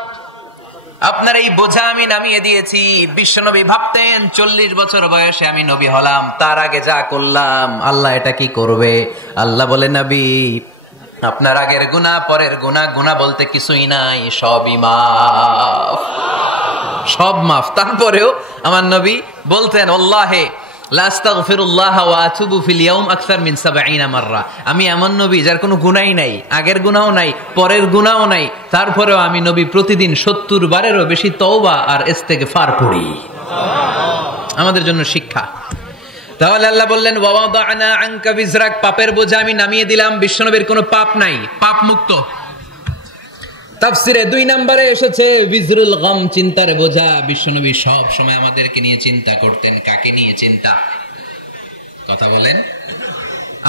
আপনার এই বোঝা আমি নামিয়ে দিয়েছি। বিশ্বনবী ভাবতেন 40 বছর বয়সে আমি নবী হলাম, তার আগে যা করলাম আল্লাহ এটা কি করবে? আল্লাহ বলে, নবী আপনার আগের গুনাহ, পরের গুনাহ, গুনাহ বলতে কিছুই নাই, সবই মাফ, সব মাফ। তারপরেও আমার নবী বলতেন, আল্লাহে লা আস্তাগফিরুল্লাহ ওয়া আতুবু ফিল ইয়াউম আকসার মিন 70 মাররা। আমি এমন নবী যার কোনো গুনাহই নাই, আগের গুনাহও নাই, পরের গুনাহও নাই, তারপরেও আমি নবী প্রতিদিন 70 বারেরও বেশি তওবা আর ইস্তেগফার করি। আমাদের জন্য শিক্ষা। তাহলে আল্লাহ বললেন, ওয়া ওয়াদা'না আনকা বিজরাক, পাপের বোঝা আমি নামিয়ে দিলাম। বিশ্বনবীর কোনো পাপ নাই, পাপ মুক্ত। তাফসিরে 2 নম্বরে এসেছে বিজরুল গাম, চিন্তার বোঝা। বিশ্বনবী সব সময় আমাদেরকে নিয়ে চিন্তা করতেন। কাকে নিয়ে চিন্তা? কথা বলেন।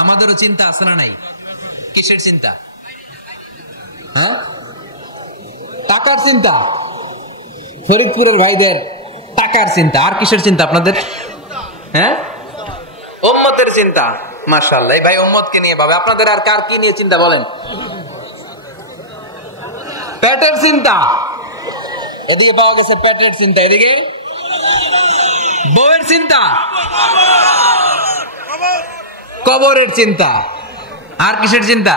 আমাদেরও চিন্তা আছে না নাই? কিসের চিন্তা? হ্যাঁ, টাকার চিন্তা। ফরিদপুরের ভাইদের টাকার চিন্তা। আর কিসের চিন্তা আপনাদের? হ্যাঁ, উম্মতের চিন্তা। মাশাআল্লাহ, এই ভাই উম্মতকে নিয়ে ভাবে। আপনাদের আর কার কি নিয়ে চিন্তা বলেন? পেটের চিন্তা। এদিকে পাওয়া গেছে পেটের চিন্তা, এদিকে বউয়ের চিন্তা, কবরের চিন্তা। আর কিসের চিন্তা?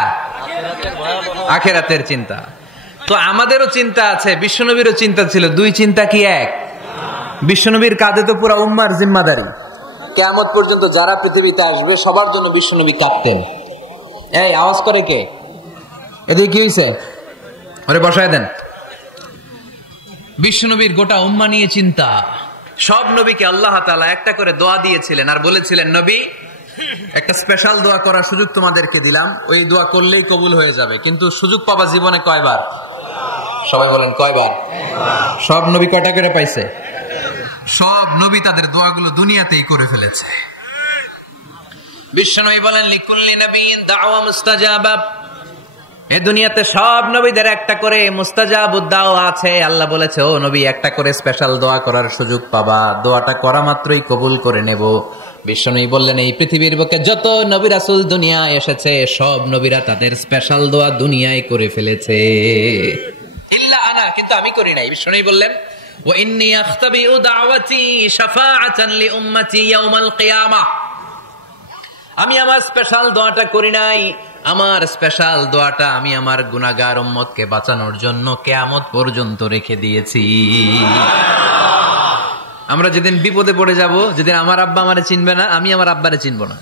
আখিরাতের চিন্তা। তো আমাদেরও চিন্তা আছে, বিশ্বনবীরও চিন্তা ছিল। 2 চিন্তা কি এক? বিশ্বনবীর কাঁধে তো পুরা উম্মার জিম্মাদারি। কিয়ামত পর্যন্ত যারা পৃথিবীতে আসবে সবার জন্য বিশ্বনবী কাঁদতেন। এই আওয়াজ করে কে? এদিকে কি হইছে? ওরে বসায় দেন। বিশ্বনবীর গোটা উম্মা নিয়ে চিন্তা। সব নবীকে আল্লাহ তাআলা একটা করে দোয়া দিয়েছিলেন আর বলেছিলেন, নবী একটা স্পেশাল দোয়া করার সুযোগ তোমাদেরকে দিলাম, ওই দোয়া করলেই কবুল হয়ে যাবে। কিন্তু সুযোগ পাবা জীবনে কয়বার? সবাই বলেন কয়বার? সব নবী কয়টা করে পাইছে? সব নবী তাদের দোয়াগুলো দুনিয়াতেই করে ফেলেছে। বিশ্বনবী বলেন, লিকুল্লি নাবিয়্যিন দাওয়া মুস্তাজাবা। এই দুনিয়াতে সব নবীদের একটা করে মুস্তাজাবুদ দাওয়া আছে। আল্লাহ বলেছে, ও নবী একটা করে স্পেশাল দোয়া করার সুযোগ পাবা, দোয়াটা করা মাত্রই কবুল করে নেব। বিশ্বনবী বললেন, এই পৃথিবীর বুকে যত নবী রাসূল দুনিয়ায় এসেছে সব নবীরা তাদের স্পেশাল দোয়া দুনিয়ায় করে ফেলেছে, ইল্লা আনা, কিন্তু আমি করি নাই। বিশ্বনবী বললেন, ওয়া ইন্নী আখতাবিউ দাওয়াতি শাফাআতান লি উম্মতি ইয়াউমাল কিয়ামাহ। আমি আমার স্পেশাল দোয়াটা করি নাই, আমার স্পেশাল দোয়াটা আমি আমার গুনাহগার উম্মতকে বাঁচানোর জন্য কিয়ামত পর্যন্ত রেখে দিয়েছি। আমরা যেদিন বিপদে পড়ে যাব, যেদিন আমার আব্বা আমারে চিনবে না, আমি আমার আব্বারে চিনব না,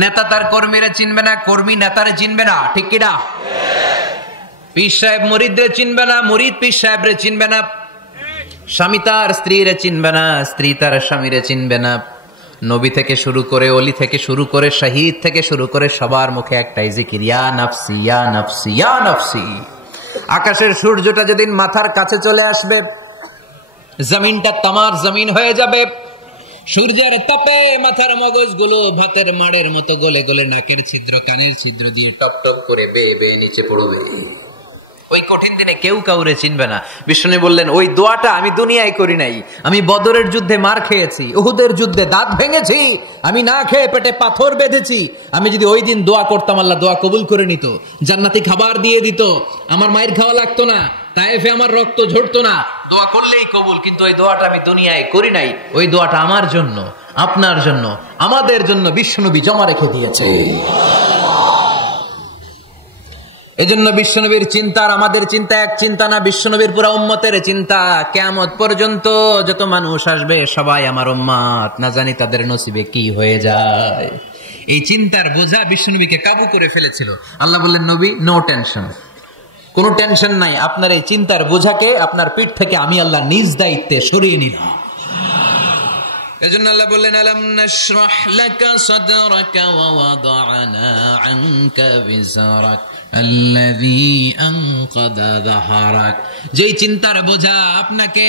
নেতা তার কর্মীরা চিনবে না, কর্মী নেতারে চিনবে না, ঠিক কি না? পীর সাহেব মুরিদরে চিনবে না, মুরিদ পীর সাহেবরে চিনবে না, স্বামী তার স্ত্রীরে চিনবে না, স্ত্রী তার স্বামীরে চিনবে না, নবী থেকে শুরু করে, অলি থেকে শুরু করে, শহীদ থেকে শুরু করে সবার মুখে একটাই জিকির, ইয়া নাফসি ইয়া নাফসি ইয়া নাফসি। আকাশের সূর্যটা যেদিন মাথার কাছে চলে আসবে, জমিনটা তামার জমিন হয়ে যাবে। সূর্যের তাপে মাথার মগজগুলো ভাতের মাড়ের মতো গলে গলে নাকের ছিদ্র কানের ছিদ্র দিয়ে টপ টপ করে বেয়ে বেয়ে নিচে পড়বে। ওই কঠিন দিনে কেউ কাউরে চিনবে না। বিষ্ণু বললেন, ওই দোয়াটা আমি দুনিয়ায় করি নাই, আমি বদরের যুদ্ধে মার খেয়েছি, উহুদের যুদ্ধে দাঁত ভেঙেছি, আমি না খেয়ে পেটে পাথর বেঁধেছি। আমি যদি ওই দিন দোয়া করতাম, আল্লাহ দোয়া কবুল করে নিত, জান্নাতি খাবার দিয়ে দিত, আমার মায়ের খাওয়া লাগতো না, তায়েফে আমার রক্ত ঝরতো না, দোয়া করলেই কবুল। কিন্তু ওই দোয়াটা আমি দুনিয়ায় করি নাই। ওই দোয়াটা আমার জন্য, আপনার জন্য, আমাদের জন্য বিশ্বনবী জমা রেখে দিয়েছে। এজন্য বিশ্বনবীর চিন্তা আর আমাদের চিন্তা এক চিন্তা না, বিশ্বনবীর পুরা উম্মতের চিন্তা। কিয়ামত পর্যন্ত যত মানুষ আসবে সবাই আমার উম্মত, না জানি তাদের নসিবে কি হয়ে যায়। এই চিন্তার বোঝা বিশ্বনবীকে কাবু করে ফেলেছিল। আল্লাহ বললেন, নবী নো টেনশন, কোনো টেনশন নাই, আপনার এই চিন্তার বোঝাকে আপনার পিঠ থেকে আমি আল্লাহ নিজ দায়িত্বে সরিয়ে নিলাম। এজন্য আল্লাহ বললেন, আলাম নাশরাহ লাকা সাদরাকা ওয়া ওয়াদা'না আনকা বিজরাক আল্লাযী আনকাদা যাহরাক। যেই চিন্তার বোঝা আপনাকে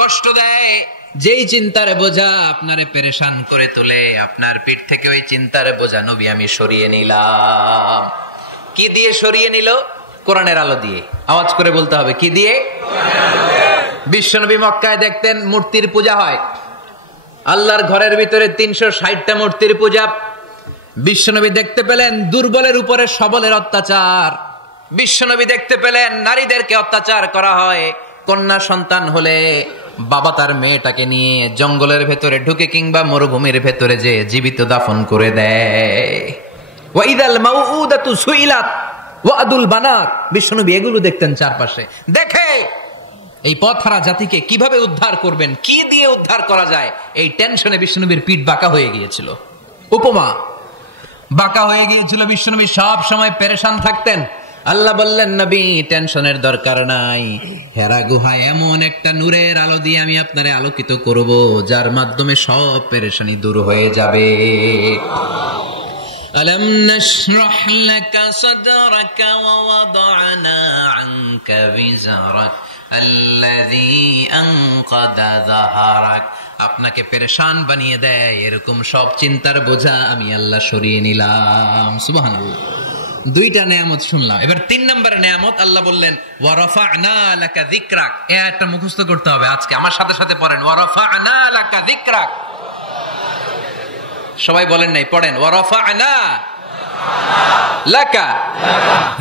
কষ্ট দেয়, যেই চিন্তার বোঝা আপনারে পেরেশান করে তোলে, আপনার পিঠ থেকে ওই চিন্তার বোঝা নবী আমি সরিয়ে নিলাম। কি দিয়ে সরিয়ে নিল? কোরআনের আলো দিয়ে। আওয়াজ করে বলতে হবে, কি দিয়ে? বিশ্বনবী মক্কায় দেখতেন মূর্তির পূজা হয়, আল্লাহর ঘরের ভিতরে 360টা মূর্তির পূজা। বিশ্বনবী দেখতে পেলেন দুর্বলের উপরে সবলের অত্যাচার, বিশ্বনবী দেখতে পেলেন নারীদেরকে অত্যাচার করা হয়। কন্যা সন্তান হলে বাবা তার মেয়েটাকে নিয়ে জঙ্গলের ভেতরে ঢুকে কিংবা মরুভূমির ভেতরে যে জীবিত দাফন করে দেয়। ওয়াইদাল মাউউদাতু সুইলাত ওয়াদুল বানাত। বিশ্বনবী এগুলো দেখতেন চারপাশে, দেখে এই পথহারা জাতিকে কিভাবে উদ্ধার করবেন, কি দিয়ে উদ্ধার করা যায়, এই টেনশনে বিশ্বনবীর পিঠ বাঁকা হয়ে গিয়েছিল। উপমা বাঁকা হয়ে গিয়েছিল, বিশ্বনবী সব সময় পেরেশান থাকতেন। আল্লাহ বললেন, নবী টেনশনের দরকার নাই, হেরা গুহায় এমন একটা নূরের আলো দিয়ে আমি আপনারে আলোকিত করব, যার মাধ্যমে সব পেরেশানি দূর হয়ে যাবে। আলাম নাশরাহ লাকা সাদরাকা ওয়া ওয়াদা'না আনকা বিজরাক আল্লাযী আনকাদা যাহরাক। আপনাকে পেরেশান বানিয়ে দেয় এরকম সব চিন্তার বোঝা আমি আল্লাহ সরিয়ে নিলাম। সুবহানাল্লাহ। দুইটা নেয়ামত শুনলাম, এবার 3 নম্বর নেয়ামত। আল্লাহ বললেন, ওয়া রাফা'না লাকা যিকরাক। এই আয়াতটা মুখস্থ করতে হবে আজকে, আমার সাথে সাথে পড়েন, ওয়া রাফা'না লাকা যিকরাক। সবাই বলেন নাই, পড়েন, ওয়া রাফা'না লাকা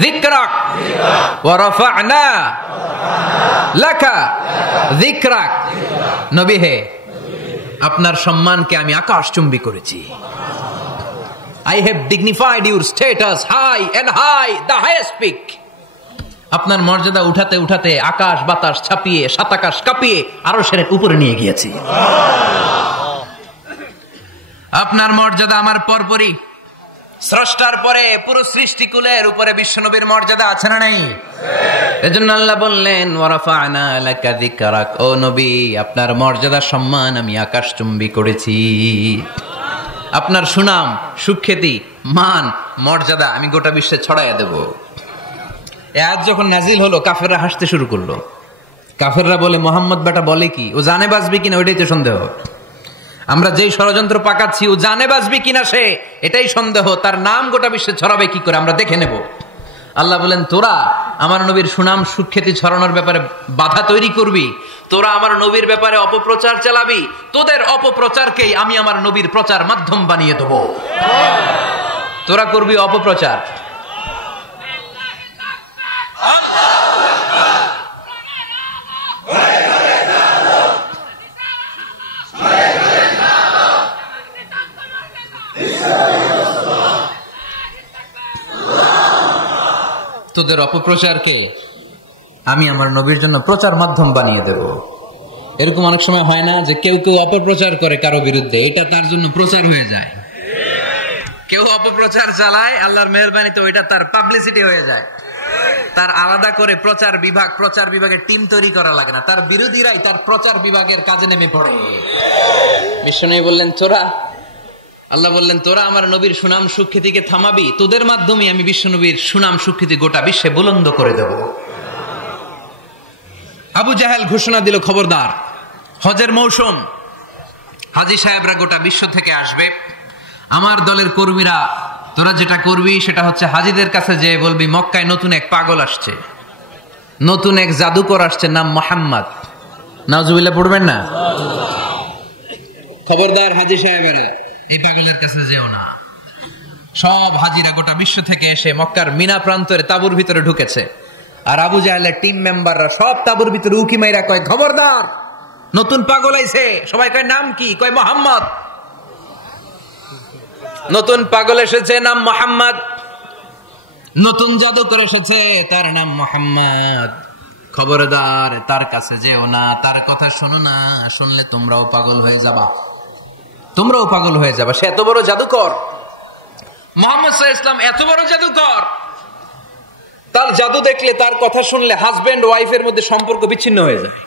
যিকরাক ওয়া রাফা'না লাকা যিকরাক। নবী হে, আপনার সম্মানকে আমি আকাশচুম্বী করেছি। I have dignified your status high and high, the highest peak. আপনার মর্যাদা উঠাতে উঠাতে আকাশ বাতাস ছাপিয়ে সাতাকাশ কাঁপিয়ে আরশের উপরে নিয়ে গিয়েছি। আপনার মর্যাদা আমার পরপরই, স্রষ্টার পরে পুরো সৃষ্টিকুলের উপরে বিশ্বনবীর মর্যাদা আছে না নাই? এজন্য আল্লাহ বললেন, ওয়া রাফা'না লাকা যিকরাক। ও নবী, আপনার মর্যাদা সম্মান আমি আকাশচুম্বী করেছি। আপনার সুনাম সুখ্যাতি মান মর্যাদা আমি গোটা বিশ্বে ছড়াইয়া দেব। আজ যখন নাজিল হলো, কাফেররা হাসতে শুরু করলো। কাফেররা বলে, মোহাম্মদ বেটা বলে কি, ও জানে বাঁচবে কিনা ওইটাই তো সন্দেহ। আমরা যেই ষড়যন্ত্র পাকাচ্ছি, ও জানে বাঁচবে কিনা সে এটাই সন্দেহ। তার নাম গোটা বিশ্বে ছড়াবে কি করে আমরা দেখে নেব। আল্লাহ বলেন, তোরা আমার নবীর সুনাম সুখ্যাতি ছড়ানোর ব্যাপারে বাধা তৈরি করবি, তোরা আমার নবীর ব্যাপারে অপপ্রচার চালাবি, তোদের অপপ্রচারকেই আমি আমার নবীর প্রচার মাধ্যম বানিয়ে দেব। তোরা করবি অপপ্রচার। তোদের অপপ্রচারকে আমি আমার নবীর জন্য প্রচার মাধ্যম বানিয়ে দেব। এরকম অনেক সময় হয় না যে কেউ কেউ অপপ্রচার করে কারো বিরুদ্ধে, এটা তার জন্য প্রচার হয়ে যায়। কেউ অপপ্রচার চালায়, আল্লাহর মেহেরবানিতে ওইটা তার পাবলিসিটি হয়ে যায়। তার আলাদা করে প্রচার বিভাগের টিম তৈরি করা লাগে না, তার বিরোধীরাই তার প্রচার বিভাগের কাজে নেমে পড়ে। বিশ্বনবী বললেন তোরা, আল্লাহ বললেন তোরা আমার নবীর সুনাম সুখ্যাতিকে থামাবি, তোদের মাধ্যমে আমি বিশ্বনবীর সুনাম সুখ্যাতি গোটা বিশ্বে বুলন্দ করে দেব। আবু জাহেল ঘোষণা দিল, খবরদার, হজের মৌসুম, হাজী সাহেবরা গোটা বিশ্ব থেকে আসবে, আমার দলের কর্মীরা তোরা যেটা করবি সেটা হচ্ছে হাজীদের কাছে যে বলবি মক্কায় নতুন এক পাগল আসছে, নতুন এক জাদুকর আসছে, নাম মোহাম্মদ। নাউজুবিল্লাহ পড়বেন না? খবরদার হাজী সাহেবেরা, এই পাগলের কাছে যেও না। সব হাজীরা গোটা বিশ্ব থেকে এসে মক্কার মিনা প্রান্তরে তাঁবুর ভিতরে ঢুকেছে, আর আবু জাহেলের টিম মেম্বাররা সব তাঁবুর ভিতরে উকি মাইরা কয়, খবরদার, নতুন পাগল আইছে। সবাই কয় নাম কি? কয় মোহাম্মদ। নতুন পাগল এসেছে, নাম মোহাম্মদ। নতুন জাদুকর এসেছে, তার নাম মোহাম্মদ। খবরদার, তার কাছে যেও না, তার কথা শোনো না, শুনলে তোমরাও পাগল হয়ে যাবা, তোমরাও পাগল হয়ে যাবা। সে এত বড় জাদুকর, মুহাম্মদ সাল্লাল্লাহু আলাইহি ওয়াসাল্লাম এত বড় জাদুকর, তার জাদু দেখলে, তার কথা শুনলে হাজবেন্ড ওয়াইফের মধ্যে সম্পর্ক বিচ্ছিন্ন হয়ে যায়।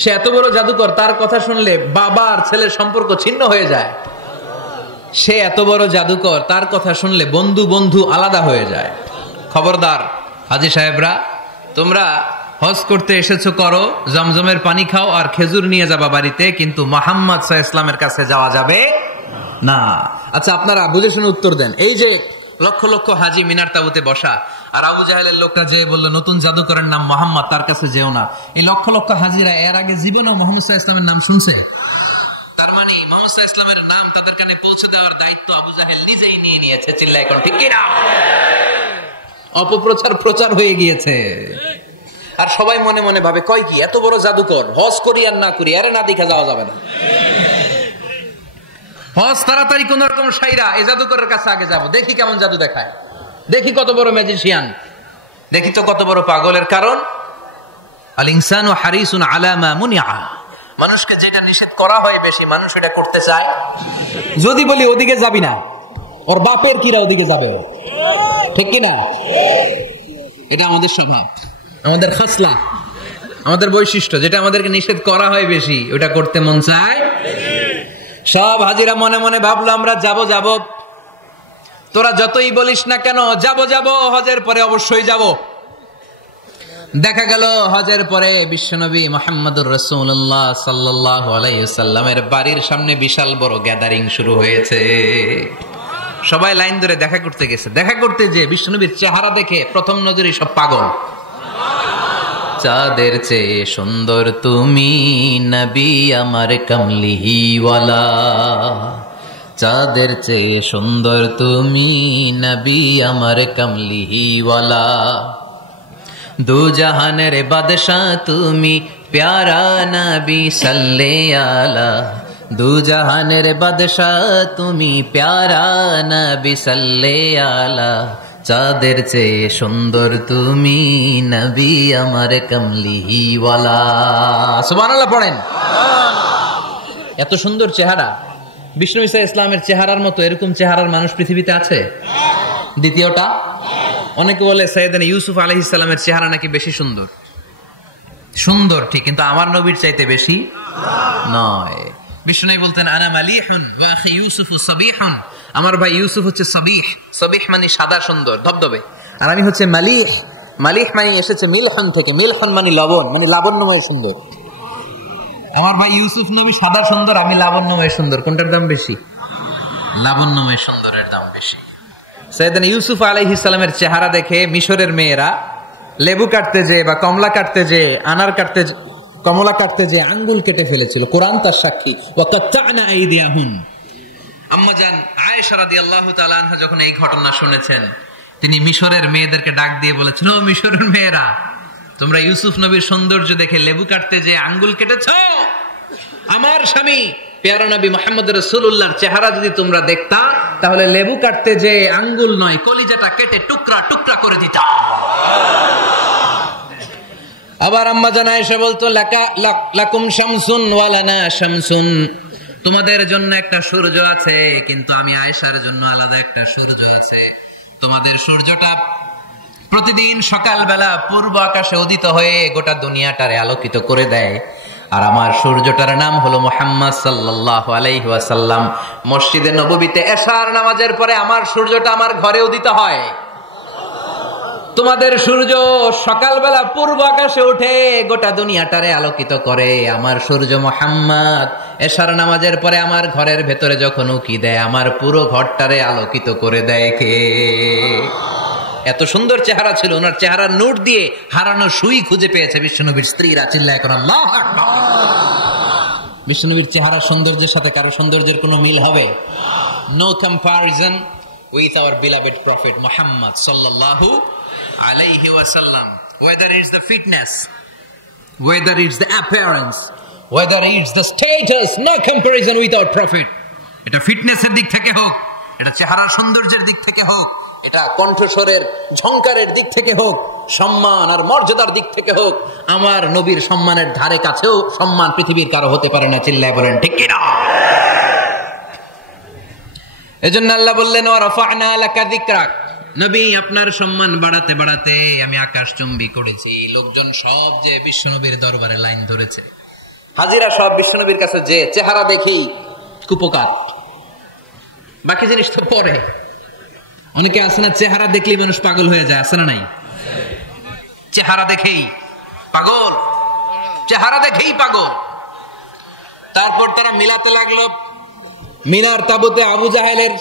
সে এত বড় জাদুকর, তার কথা শুনলে বাবা আর ছেলের সম্পর্ক ছিন্ন হয়ে যায়। সে এত বড় জাদুকর, তার কথা শুনলে বন্ধু বন্ধু আলাদা হয়ে যায়। খবরদার হাজী সাহেবরা, তোমরা হজ করতে এসেছো করো, জমজমের পানি খাও আর খেজুর নিয়ে যাবা বাড়িতে, কিন্তু মুহাম্মদ সাল্লাল্লাহু আলাইহি ওয়াসাল্লামের কাছে যাওয়া যাবে না। আচ্ছা, আপনারা বুঝে শুনে উত্তর দেন। এই যে লক্ষ লক্ষ হাজী মিনার তাঁবুতে বসা, আর আবু জাহেলের লোকটা যে বললো নতুন জাদুকরের নাম মোহাম্মদ, তার কাছে যেও না, এই লক্ষ লক্ষ হাজীরা এর আগে জীবনে মুহাম্মদ সাল্লাল্লাহু আলাইহি ওয়াসাল্লামের নাম শুনছে? তার মানে মুহাম্মদ সাল্লাল্লাহু আলাইহি ওয়াসাল্লামের নাম তাদের কানে পৌঁছে দেওয়ার দায়িত্ব আবু জাহেল নিজেই নিয়ে নিয়েছে। চিল্লায় কোন ঠিক কি না? অপপ্রচার হয়ে গিয়েছে। আর সবাই মনে মনে ভাবে, কয় কি এত বড় জাদুকর, হজ করি আর না করি আরে না দেখা যাওয়া যাবে না, হজ তাড়াতাড়ি কোন রকম সাইরা এই জাদুকরের কাছে আগে যাব, দেখি কেমন জাদু দেখায়, দেখি কত বড় ম্যাজিশিয়ান, দেখি তো কত বড় পাগলের। কারণ আল ইনসানু হারিসুন আলা মা মুনিআ, মানুষকে যেটা নিষেধ করা হয় বেশি মানুষ এটা করতে চায়। যদি বলি ওদিকে যাবি না, ওর বাপের কিরা ওদিকে যাবে, ঠিক কি না? এটা আমাদের স্বভাব, আমাদের খাসলা, আমাদের বৈশিষ্ট্য, যেটা আমাদেরকে নিষেধ করা হয় বেশি ওটা করতে মন চায়। সব হাজিরা মনে মনে ভাবলো আমরা যাব, তোরা যতই বলিস না কেন যাব, হজের পরে অবশ্যই যাব। দেখা গেল হজের পরে বিশ্বনবী মুহাম্মদুর রাসূলুল্লাহ সাল্লাল্লাহু আলাইহি ওয়াসাল্লামের বাড়ির সামনে বিশাল বড় গ্যাদারিং শুরু হয়েছে। সবাই লাইন ধরে দেখা করতে গেছে। দেখা করতে যে বিশ্বনবীর চেহারা দেখে প্রথম নজরে সব পাগল। চাঁদের চেয়ে সুন্দর তুমি নবী আমার কামলিওয়ালা, চাঁদের চেয়ে সুন্দর তুমি নবী আমার কামলিওয়ালা, দু জাহানের বাদশাহ তুমি প্যারা নবী সাল্লে আলা, দু জাহানের বাদশাহ তুমি প্যারা নবী সাল্লে আলা, চাঁদের চেয়ে সুন্দর তুমি নবী আমার কামলিওয়ালা। সুবহানাল্লাহ পড়েন। এত সুন্দর চেহারা, বিষ্ণু ঈসা ইসলামের চেহারার মতো এরকম চেহারার মানুষ পৃথিবীতে আছে? দ্বিতীয়টা, অনেকে বলে সাইয়েদনা ইউসুফ আলাইহিস সালামের চেহারা নাকি বেশি সুন্দর। সুন্দর ঠিক, কিন্তু আমার নবীর চাইতে বেশি নয়। বিষ্ণু বলতেন আনা মালিহুন ওয়া আখি ইউসুফু সাবিহুন, আমার ভাই ইউসুফ হচ্ছে সাবিহ, সাবিহ মানে সাদা সুন্দর ধবধবে, আর আমি হচ্ছে মালিহ, মালিহ মানে এসেছে মিলহন থেকে, মিলহন মানে লবণ, মানে লাবণ্যময় সুন্দর। আমার ভাই ইউসুফ নবী সাদা সুন্দর, আমি লাবণ্যময় সুন্দর। কোনটার দাম বেশি? লাবণ্যময় সুন্দরের দাম বেশি। সাইয়েদনা ইউসুফ আলাইহিস সালামের চেহারা দেখে মিশরের মেয়েরা লেবু কাটতে যে বা কমলা কাটতে যে, আনার কাটতে, কমলা কাটতে যে আঙ্গুল কেটে ফেলেছিল। কোরআন তার সাক্ষী। ওয়া কাত্তা'না আইদিয়াহুন। আম্মা জান আয়েশা রাদিয়াল্লাহু তাআলা আনহা যখন এই ঘটনা শুনেছেন, তিনি মিশরের মেয়েদেরকে ডাক দিয়ে বলেছেন, ও মিশরের মেয়েরা, তোমরা ইউসুফ নবীর সৌন্দর্য দেখে লেবু কাটতে যে আঙ্গুল কেটেছো, আমার স্বামী প্যারা নবী মুহাম্মদ রাসূলুল্লাহর চেহারা যদি তোমরা দেখতা, তাহলে লেবু কাটতে যে আঙ্গুল নয়, কলিজাটা কেটে টুকরা টুকরা করে দিতা। আবার আম্মা জান আয়েশা বলতো, লাকুম শামসুন ওয়া লানা শামসুন, তোমাদের জন্য একটা সূর্য আছে, কিন্তু আমি আয়েশার জন্য আলাদা একটা সূর্য আছে। তোমাদের সূর্যটা প্রতিদিন সকালবেলা পূর্ব আকাশে উদিত হয়ে গোটা দুনিয়াটারে আলোকিত করে দেয়। আর আমার সূর্যটার নাম হলো মুহাম্মদ সাল্লাল্লাহু আলাইহি ওয়াসাল্লাম। মসজিদে নববীতে এশার নামাজের পরে আমার সূর্যটা আমার ঘরে উদিত হয়। তোমাদের সূর্য সকালবেলা পূর্ব আকাশে উঠে গোটা দুনিয়াটারে আলোকিত করে। আমার সূর্য মুহাম্মদ এশার নামাজের পরে আমার ঘরের ভেতরে যখন উকি দেয়, আমার পুরো ঘরটারে আলোকিত করে দেয় কে? এত সুন্দর চেহারা ছিল, ওনার চেহারার নূর দিয়ে হারানো সুই খুঁজে পেয়েছে বিশ্বনবীর স্ত্রীরা। চিল্লায় এখন আল্লাহু আকবার। বিশ্বনবীর চেহারা সৌন্দর্যের সাথে কারো সৌন্দর্যের কোনো মিল হবে? No comparison with our beloved prophet Muhammad সাল্লাল্লাহু আলাইহি ওয়াসাল্লাম। Whether it's the fitness, whether it's the appearance, whether it's the status, no comparison with our prophet. এটা ফিটনেসের দিক থেকে হোক, এটা চেহারার সৌন্দর্যের দিক থেকে হোক, এটা কণ্ঠস্বরের ঝংকারের দিক থেকে হোক, সম্মান আর মর্যাদার দিক থেকে হোক, আমার নবীর সম্মানের ধারে কাছেও সম্মান পৃথিবীর কারো হতে পারে না। চিল্লায় বলেন ঠিক কিনা? এজন্য আল্লাহ বললেন ওয়া রাফা'না লাকা যিকরাক, নবী আপনার সম্মান বাড়াতে বাড়াতে আমি আকাশচুম্বী করেছি। লোকজন সব যে বিশ্বনবীর দরবারে লাইন ধরেছে, হাজিরা সব বিশ্বনবীর কাছে, যে চেহারা দেখেই কুপকার, বাকি জিনিস তো পরে। অনেকে আছে না, চেহারা দেখলেই মানুষ পাগল হয়ে যায়, আছে না নাই? চেহারা দেখেই পাগল, চেহারা দেখেই পাগল। তারপর তারা মিলাতে লাগলো। মিনার তাবুতে আবু জাহেলের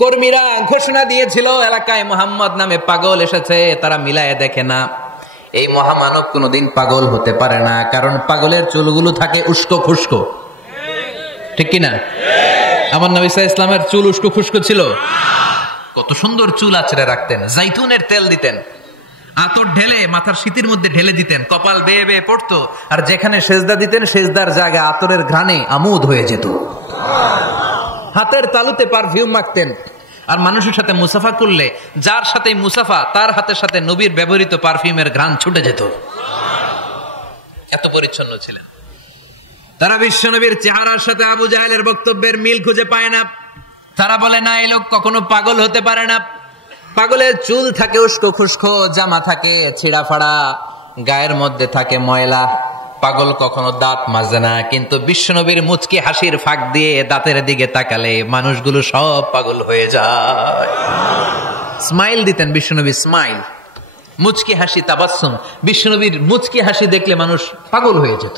কর্মীরা ঘোষণা দিয়েছিল এলাকায় মুহাম্মদ নামে পাগল এসেছে। তারা মিলায়ে দেখে না, এই মহামানব কোনোদিন পাগল হতে পারে না, কারণ পাগলের চুলগুলো থাকে উস্কো খুস্কো, ঠিক কিনা? আমার নবী সাল্লাল্লাহু আলাইহি ওয়াসাল্লামের চুল উস্কো খুস্কো ছিল? কত সুন্দর চুল আঁচড়ে রাখতেন, জাইতুনের তেল দিতেন, আতর ঢেলে মাথার শীতের মধ্যে ঢেলে দিতেন, কপাল বেয়ে বেয়ে পড়তো, আর যেখানে সেজদা দিতেন সেজদার জায়গা আতরের ঘ্রাণে আমোদ হয়ে যেত। হাতের তালুতে পারফিউম মাখতেন, আর মানুষের সাথে মুসাফা করলে যার সাথে মুসাফা তার হাতের সাথে নবীর ব্যবহৃত পারফিউমের ঘ্রাণ ছুটে যেত। এত পরিচ্ছন্ন ছিলেন। তারা বিশ্বনবীর চেহারার সাথে আবু জাহেলের বক্তব্যের মিল খুঁজে পায় না। তারা বলে না, এই লোক কখনো পাগল হতে পারে না। পাগলের চুল থাকে উস্কো খুস্কো, জামা থাকে ছিঁড়া ফাড়া, গায়ের মধ্যে থাকে ময়লা। পাগল কখনো দাঁত মাজে না, কিন্তু বিশ্বনবীর মুচকি হাসির ফাঁক দিয়ে দাঁতের দিকে তাকালে মানুষগুলো সব পাগল হয়ে যায়। স্মাইল দিতেন বিশ্বনবী, স্মাইল, মুচকি হাসি, তাবাসসুম। বিশ্বনবীর মুচকি হাসি দেখলে মানুষ পাগল হয়ে যেত,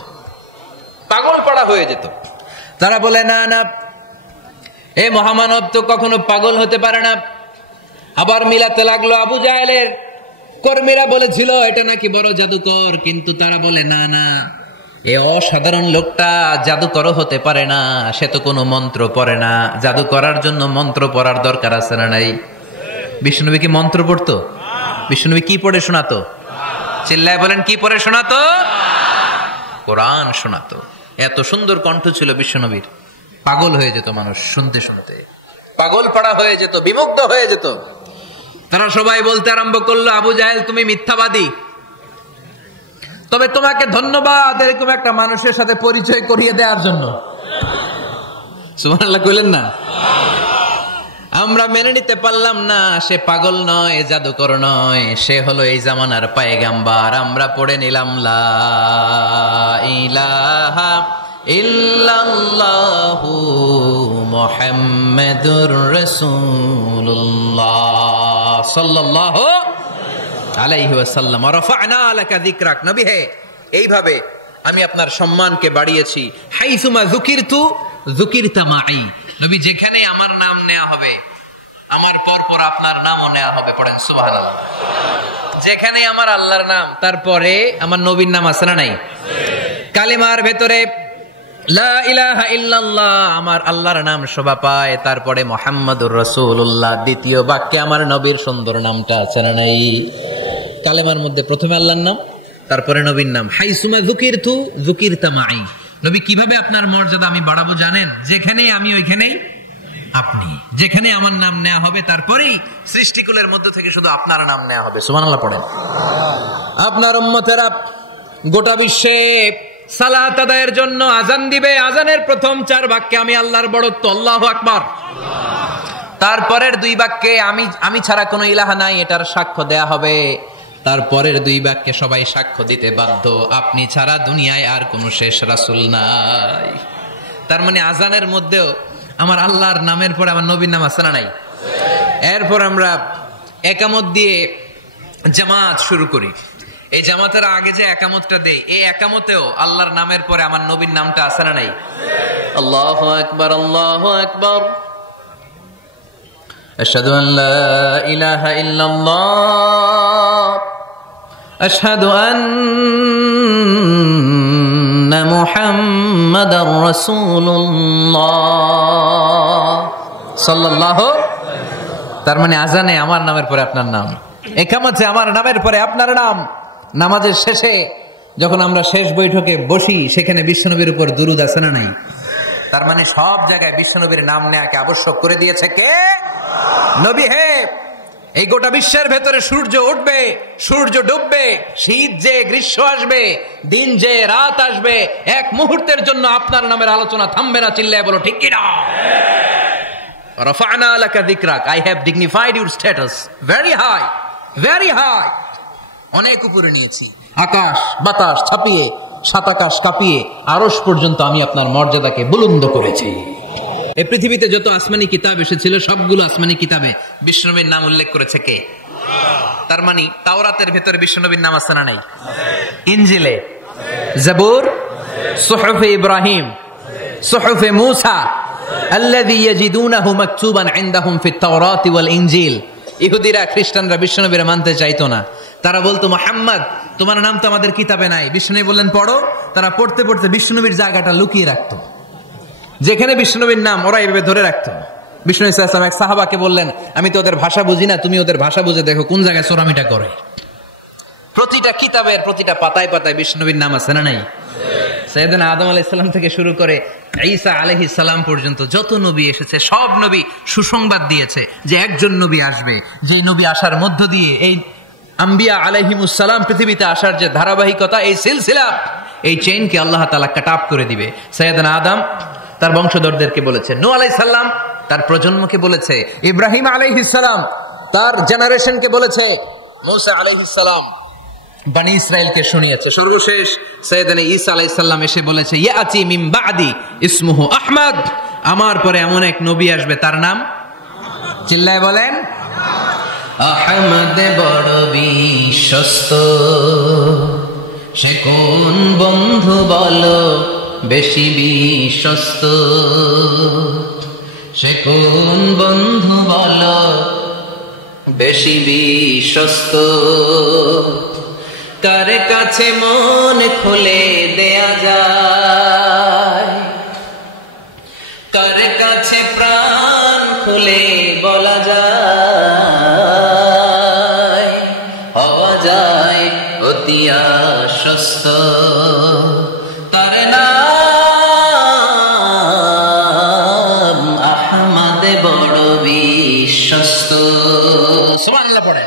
পাগল পাড়া হয়ে যেত। তারা বলে না না, এই মহামানব তো কখনো পাগল হতে পারে না। আবার মিলাতে লাগলো। আবু জাহেলের কর্মীরা বলেছিল এটা নাকি বড় জাদুকর, কিন্তু তারা বলে না না, এ অসাধারণ লোকটা জাদুকরও হতে পারে না, সে তো কোনো মন্ত্র পড়ে না। জাদু করার জন্য মন্ত্র পড়ার দরকার আছে না নাই? বিষ্ণুনবী কি মন্ত্র পড়তো? বিষ্ণুনবী কি পড়ে শোনাতো? চিল্লায় বলেন, কি পড়ে শোনাতো? কোরআন শোনাতো। এত সুন্দর কণ্ঠ ছিল বিশ্বনবীর, পাগল হয়ে যেত মানুষ শুনতে শুনতে, পাগল পাড়া হয়ে যেত, বিমুগ্ধ হয়ে যেত। তারা সবাই বলতে আরম্ভ করলো, আবু জাহেল তুমি মিথ্যাবাদী, তবে তোমাকে ধন্যবাদ এরকম একটা মানুষের সাথে পরিচয় করিয়ে দেওয়ার জন্য। সুবহানাল্লাহ কইলেন না? আমরা মেনে নিতে পারলাম না সে পাগল নয়, জাদুকর নয়, সে হলো এই জামানার পয়গাম্বার। আমরা পড়ে নিলাম লা ইলাহা ইল্লাল্লাহু মুহাম্মাদুর রাসূলুল্লাহ সাল্লাল্লাহু আলাইহি ওয়াসাল্লাম। রাফা'না লাকা যিকরাক, নবী হে এইভাবে আমি আপনার সম্মানকে বাড়িয়েছি। হাইসুমা যুকিরতু যুকিরতা মাই, নবী যেখানে আমার নাম নেওয়া হবে আমার পর পর আপনার নামও নেওয়া হবে। পড়েন সুবহানাল্লাহ। যেখানে আমার আল্লাহর নাম তারপরে আমার নবীর নাম আছে না নাই? কালিমার ভেতরে লা ইলাহা ইল্লাল্লাহ আমার আল্লাহর নাম শোভা পায়, তারপরে মুহাম্মাদুর রাসূলুল্লাহ দ্বিতীয় বাক্যে আমার নবীর সুন্দর নামটা আছে না নাই? কালেমার মধ্যে প্রথমে আল্লাহর নাম, তারপরে নবীর নাম। হাইসুমা যুকিরতু যুকিরতা মাই, নবী কিভাবে আপনার মর্যাদা আমি বাড়াবো জানেন? যেখানেই আমি ওইখানেই আপনি, যেখানে আমার নাম নেওয়া হবে তারপরেই সৃষ্টিকুলের মধ্য থেকে শুধু আপনার নাম নেওয়া হবে। সুবহানাল্লাহ পড়েন। আপনার উম্মতেরা গোটা বিশ্বে সালাত আদায়ের জন্য আজান দিবে, আজানের প্রথম 4 বাক্যে আমি আল্লাহর বড়ত্ব, আল্লাহু আকবার। তারপরের দুই বাক্যে আমি ছাড়া কোনো ইলাহা নাই এটার সাক্ষ্য দেয়া হবে। তারপরের দুই বাক্যে সবাই সাক্ষ্য দিতে বাধ্য, আপনি ছাড়া দুনিয়ায় আর কোনো শেষ রাসূল নাই। তার মানে আজানের মধ্যেও আমার আল্লাহর নামের পরে আমার নবীর নাম আছে না নাই? এরপর আমরা একামত দিয়ে জামাত শুরু করি। এই জামাতের আগে যে একামতটা দেই, এই একামতেও আল্লাহর নামের পরে আমার নবীর নামটা আছে না নাই? আল্লাহু আকবার, আল্লাহু আকবার, আশহাদু আন লা ইলাহা ইল্লাল্লাহ, আশহাদু আন্না মুহাম্মাদার রাসূলুল্লাহ সাল্লাল্লাহু। তার মানে আজানে আমার নামের পরে আপনার নাম, একামতে আমার নামের পরে আপনার নাম। নামাজের শেষে যখন আমরা শেষ বৈঠকে বসি, সেখানে বিশ্বনবীর উপর দুরূদ আছে না নাই? তার মানে সব জায়গায় বিশ্বনবীর নাম নেওয়াকে আবশ্যক করে দিয়েছে কে? নবী। হে, এই গোটা বিশ্বের ভেতরে সূর্য উঠবে, সূর্য ডুববে, শীত যে গ্রীষ্ম আসবে, দিন যে রাত আসবে, এক মুহূর্তের জন্য আপনার নামের আলোচনা থামবে না। চিল্লায় বলো ঠিক কিনা? রাফা'না লাকা যিকরাক, I have dignified your status very high, very high, অনেক উপরে নিয়েছি। আকাশ বাতাস ছাপিয়ে, সাত আকাশ কাঁপিয়ে আরশ পর্যন্ত আমি আপনার মর্যাদাকে বুলন্দ করেছি। এই পৃথিবীতে যত আসমানি কিতাব এসেছিল, সবগুলো আসমানি কিতাবে বিশ্বনবীর নাম উল্লেখ করেছে কে? তার মানে তাওরাতের ভেতরে বিশ্বনবীর নাম আছে না নাই? ইনজিলে, জাবুর, সুহুফে ইব্রাহিম, সুহুফে মূসা, আল্লাযী ইয়াজিদুনাহু মাকতুবান ইনদাহুম ফিত তাওরাতি ওয়াল ইনজিল। ইহুদিরা খ্রিস্টানরা বিশ্বনবীর মানতে চাইতো না। তারা বলতো, মুহাম্মদ তোমার নাম তো আমাদের কিতাবে নাই। বিশ্বনবী বললেন পড়ো। তারা পড়তে পড়তে বিশ্বনবীর জায়গাটা লুকিয়ে রাখতো, যেখানে বিশ্বনবীর নাম ওরা এইভাবে ধরে রাখতো। বিষ্ণু সাল্লাল্লাহু আলাইহি ওয়াসাল্লাম এক সাহাবাকে বললেন, আমি তো ওদের ভাষা বুঝি না, তুমি ওদের ভাষা বুঝে দেখো কোন জায়গায় চোরামিটা করে। প্রতিটা কিতাবের প্রতিটা পাতায় পাতায় বিষ্ণুনবীর নাম আছে না নাই? সাইয়েদনা আদম আলাইহিস সালাম থেকে শুরু করে ঈসা আলাইহিস সালাম পর্যন্ত যত নবী এসেছে, সব নবী সুসংবাদ দিয়েছে যে একজন নবী আসবে, যেই নবী আসার মধ্য দিয়ে এই আম্বিয়া আলাইহিমুস সালাম পৃথিবীতে আসার যে ধারাবাহিকতা, এই সিলসিলা, এই চেইনকে আল্লাহ তাআলা কাট অফ করে দিবে। সাইয়েদনা আদম তার বংশধরদেরকে বলেছে, নূহ আলাইহিস সালাম তার প্রজন্মকে বলেছে, ইব্রাহিম আলাইহিস সালাম তার জেনারেশনকে বলেছে, মূসা আলাইহিস সালাম বনি ইসরাইলকে শুনিয়েছে। সর্বশেষ সাইয়েদনা ঈসা আলাইহিস সালাম এসে বলেছে, ইয়াতি মিন বাদি ইসমুহু আহমদ, আমার পরে এমন এক নবী আসবে তার নাম, চিল্লায় বলেন, আহমদ বড় বিশ্বস্ত, সে কোন বন্ধু বলো বেশি বিশ্বস্ত, সে কোন বন্ধু বলো বেশি বিশ্বস্ত, কার কাছে মন খুলে দেয়া যায়, কার কাছে প্রাণ খুলে বলা যায়, হওয়া যায় অতি আশ্বস্ত, তার নাম আহমদ বড় বিশ্বস্ত। সুবহানাল্লাহ পড়ে,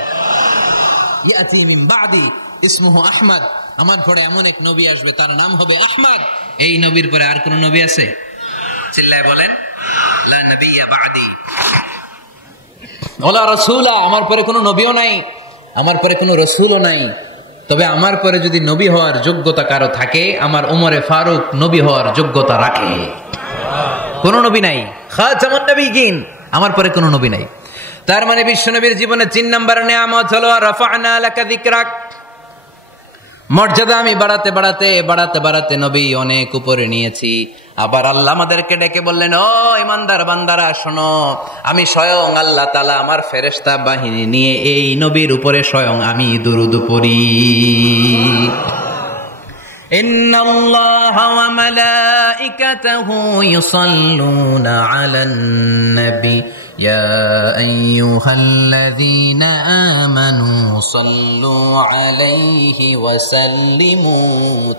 ইয়াতি মিন বাদি ইসমুহু আহমদ, আমার পরে এমন এক নবী আসবে তার নাম হবে আহমদ। এই নবীর পরে আর কোন নবী আছে? চিল্লায় বলেন, লা নবিয়্যা বাদি ওয়ালা রাসূলা, আমার পরে কোনো নবীও নাই, আমার পরে কোনো রাসূলও নাই। তবে আমার পরে যদি নবী হওয়ার যোগ্যতা কারো থাকে, আমার ওমরে ফারুক নবী হওয়ার যোগ্যতা রাখে। কোন নবী নাই, খাতামুন নবিয়্যিন, আমার পরে কোনো নবী নাই। তার মানে বিশ্বনবীর জীবনে 3 নম্বর নিয়ামত হলো রাফা'না লাকা যিকরাক, মর্যাদা আমি বাড়াতে বাড়াতে বাড়াতে বাড়াতে নবী অনেক উপরে নিয়েছি। আবার আল্লাহ আমাদেরকে ডেকে বললেন, ও ইমানদার বান্দারা শোনো, আমি স্বয়ং আল্লাহ তাআলা আমার ফেরেশতা বাহিনী নিয়ে এই নবীর উপরে স্বয়ং আমি দুরূদ পড়ি। ইন্নাল্লাহা ওয়া মালাইকাতাহু ইউসাল্লুনা আলান নবী ইয়া আইয়ুহাল্লাযীনা আমানু সাল্লু আলাইহি ওয়া সাল্লিমু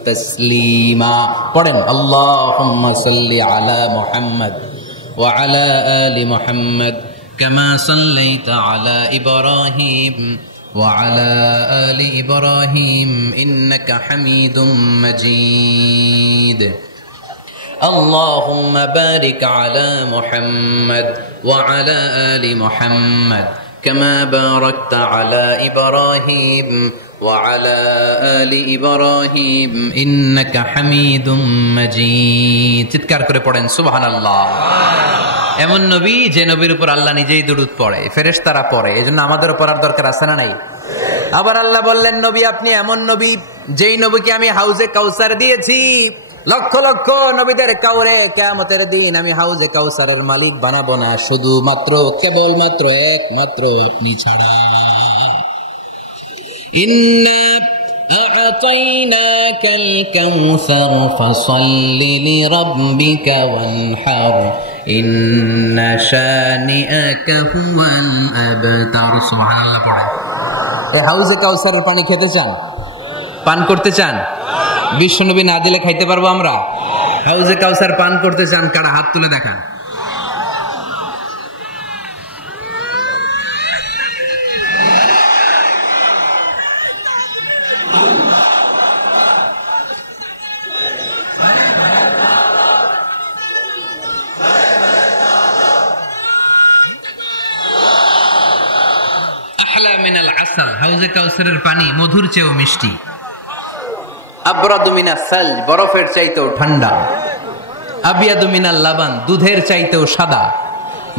তাসলিমা। পড়েন, আল্লাহুম্মা সাল্লি আলা মুহাম্মদ ওয়া আলা আলি মুহাম্মদ কামা সাল্লাইতা আলা ইব্রাহিম ওয়া আলা আলি ইব্রাহিম ইন্নাকা হামিদুম মাজিদ। আল্লাহুম্মা বারিক আলা মুহাম্মাদ ওয়া আলা আলি মুহাম্মাদ কামা বারাকতা আলা ইব্রাহিম ওয়া আলা আলি ইব্রাহিম ইন্নাকা হামিদুম মাজিদ। চিৎকার করে পড়েন সুবহানাল্লাহ। এমন নবী যে নবীর উপর আল্লাহ নিজেই দুরূদ পড়ে, ফেরেশতারা পড়ে, এজন্য আমাদেরও পড়ার দরকার আছে না নাই? আবার আল্লাহ বললেন, নবী আপনি এমন নবী যেই নবীকে আমি হাউজে কাউসার দিয়েছি, লক্ষ লক্ষ নবীদের কাউরে কিয়ামতের দিন আমি হাউজে কাউসারের মালিক বানাবো না, শুধুমাত্র কেবলমাত্র একমাত্র আপনি ছাড়া। ইন্না আ'তাইনাকাল কাউসার ফাসাল্লি লিরাব্বিকা ওয়ানহার ইন্না শানিআকা হুয়াল আবতার। সুবহানাল্লাহ পড়ে। এই হাউজে কাউসারের পানি খেতে চান, পান করতে চান? বিশ্বনবী না দিলে খাইতে পারবো আমরা? হাউজে কাউসার পান করতে চান কারা? হাত তুলে দেখান। আহলা মিনাল আসাল, হাউজে কাউসারের পানি মধুর চেয়েও মিষ্টি। আবরাদু মিনাস সালজ, বরফের চাইতেও ঠান্ডা। আবিয়াদু মিনাল লাবান, দুধের চাইতেও সাদা।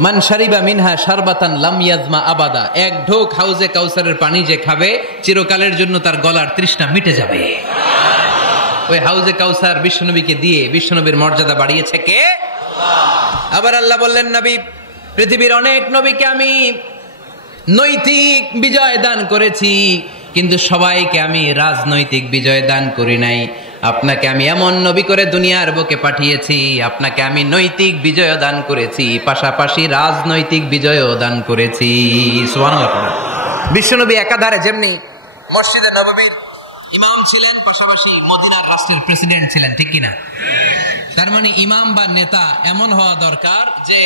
মান শারিবা মিনহা শারবাতান লাম ইয়াজমা আবাদা, এক ঢোক হাউজে কাউসারের পানি যে খাবে চিরকালের জন্য তার গলার তৃষ্ণা মিটে যাবে। ওই হাউজে কাউসার বিশ্বনবীকে দিয়ে বিশ্বনবীর মর্যাদা বাড়িয়েছে কে? আবার আল্লাহ বললেন, নবী পৃথিবীর অনেক নবীকে আমি নৈতিক বিজয় দান করেছি, কিন্তু সবাইকে আমি রাজনৈতিক বিজয় দান করি নাই। আপনাকে আমি এমন নবী করে দুনিয়ার বুকে পাঠিয়েছি, আপনাকে আমি নৈতিক বিজয় দান করেছি, পাশাপাশি রাজনৈতিক বিজয়ও দান করেছি। সুবহানাল্লাহ। বিশ্বনবী একাধারে যেমনি মসজিদে নববীর ইমাম ছিলেন, পাশাপাশি মদিনার রাষ্ট্রের প্রেসিডেন্ট ছিলেন, ঠিক কিনা? তার মানে ইমাম বা নেতা এমন হওয়া দরকার যে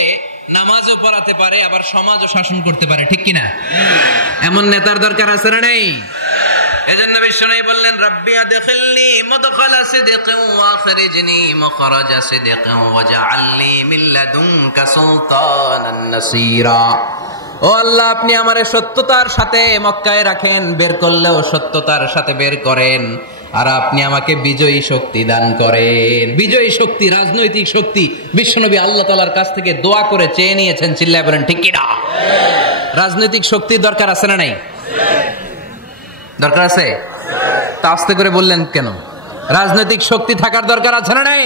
নামাজও পড়াতে পারে, আবার সমাজও শাসন করতে পারে, ঠিক কিনা? এমন নেতার দরকার আছে না নেই? এজন্য বিশ্বনবী বললেন, রাব্বি আদখিলনি মুদখালা সিদকিন ওয়া আখরিজনি মুখরাজা সিদকিন ওয়াজআলনি মিন লাদুনকা সুলতানান নাসীরা। ও আল্লাহ, আপনি আমারে সত্যতার সাথে মক্কায় রাখেন, বের করলেও সত্যতার সাথে বের করেন, আর আপনি আমাকে বিজয়ী শক্তি দান করেন। বিজয়ী শক্তি, রাজনৈতিক শক্তি বিশ্বনবী আল্লাহ তাআলার কাছ থেকে দোয়া করে চেয়ে নিয়েছেন। চিল্লায় বলেন ঠিক কিনা? রাজনৈতিক শক্তির দরকার আছে না নাই? দরকার আছে? তা আস্তে করে বললেন কেন? রাজনৈতিক শক্তি থাকার দরকার আছে না নাই?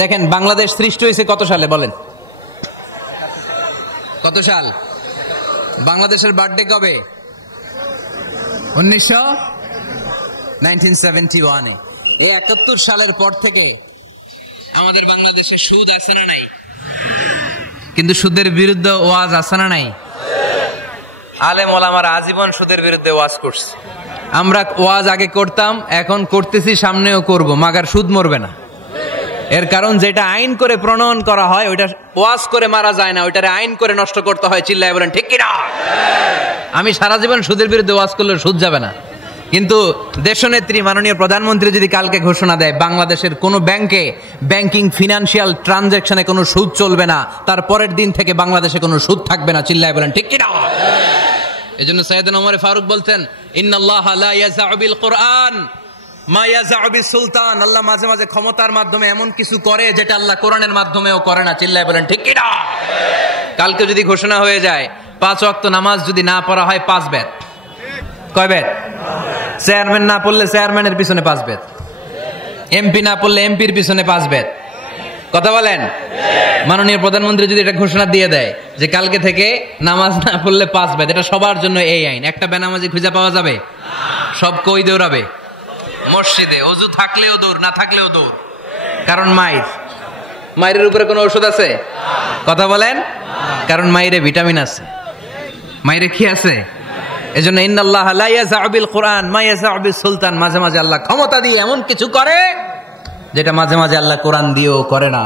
দেখেন, বাংলাদেশ সৃষ্টি হয়েছে কত সালে বলেন? কত সাল? বাংলাদেশের বার্থডে কবে? 1971-এ। এই 71 সালের পর থেকে আমাদের বাংলাদেশে সুদ আছে না নাই? কিন্তু সুদের বিরুদ্ধে ওয়াজ আছে না নাই? আলেম ওলামারা আজীবন সুদের বিরুদ্ধে ওয়াজ করছে। আমরা ওয়াজ আগে করতাম, এখন করতেছি, সামনেও করব, মাগার সুদ মরবে না। এর কারণ যেটা আইন করে প্রণয়ন করা হয় ওইটা ওয়াজ করে মারা যায় না, ওইটারে আইন করে নষ্ট করতে হয়। চিল্লায় বলেন ঠিক কিনা? আমি সারা জীবন সুদের বিরুদ্ধে ওয়াজ করলে সুদ যাবে না, কিন্তু দেশনেত্রী মাননীয় প্রধানমন্ত্রী যদি কালকে ঘোষণা দেয় বাংলাদেশের কোন ব্যাংকে ব্যাংকিং ফিনান্সিয়াল ট্রানজাকশনে কোনো সুদ চলবে না, তার পরের দিন থেকে বাংলাদেশে কোনো সুদ থাকবে না। চিল্লায় বলেন ঠিক কিনা? এজন্য সাইয়েদনা ওমর ফারুক বলতেন, ইন্নাল্লাহা লা ইয়াযাউ বিল কুরআন মা ইয়াযাউ বিস সুলতান। আল্লাহ মাঝে মাঝে ক্ষমতার মাধ্যমে এমন কিছু করে যেটা আল্লাহ কোরআনের মাধ্যমেও করে না। চিল্লায় বলেন ঠিক কিনা? কালকে যদি ঘোষণা হয়ে যায় 5 ওয়াক্ত নামাজ যদি না পড়া হয় 5 বেত। কয় বেত? চেয়ারম্যান না পড়লে চেয়ারম্যানের পিছনে 5 বেত, এমপি না পড়লে এমপির পিছনে 5 বেত। কথা বলেন? মাননীয় প্রধানমন্ত্রী যদি এটা ঘোষণা দিয়ে দেয় যে কালকে থেকে নামাজ না পড়লে 5 বেত, এটা সবার জন্য এই আইন। একটা বেনামাজি খুঁজে পাওয়া যাবে? সব কই দৌড়াবে? মসজিদে। অজু থাকলেও দৌড়, না থাকলেও দৌড়। কারণ মায়ের উপরে কোনো ঔষধ আছে? কথা বলেন? কারণ মায়েরে ভিটামিন আছে, মায়েরে কি আছে? এজন্য ইন্নাল্লাহা লা ইয়াযাউ বিল কুরআন মা ইয়াযাউ বিস সুলতান। মাঝে মাঝে আল্লাহ ক্ষমতা দিয়ে এমন কিছু করে যেটা মাঝে মাঝে আল্লাহ কোরআন দিয়েও করে না।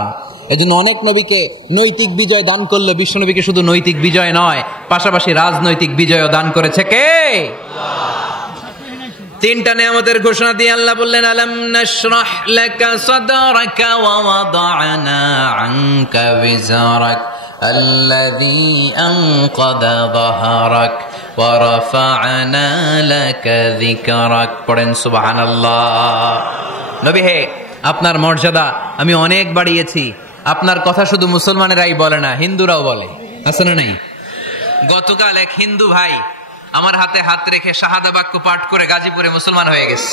এজন্য অনেক নবীকে নৈতিক বিজয় দান করলে বিশ্ব নবীকে শুধু নৈতিক বিজয় নয়, পাশাপাশি রাজনৈতিক বিজয়ও দান করেছে কে? তিনটা নিয়ামতের ঘোষণা দিয়ে আল্লাহ বললেন, আলাম নাশরাহ লাকা সাদরাকা ওয়া ওয়াদা'না আনকা বিজরাক আল্লাযী আনকাযা যাহরাক ওয়া রাফা'না লাকা যিকরাক। পড়েন সুবহানাল্লাহ। নবী হে, আপনার মর্যাদা আমি অনেক বাড়িয়েছি। আপনার কথা শুধু মুসলমানেরাই বলে না, হিন্দুরাও বলে, আছে না নাই? গতকাল এক হিন্দু ভাই আমার হাতে হাত রেখে শাহাদা বাক্য পাঠ করে গাজীপুরে মুসলমান হয়ে গেছে।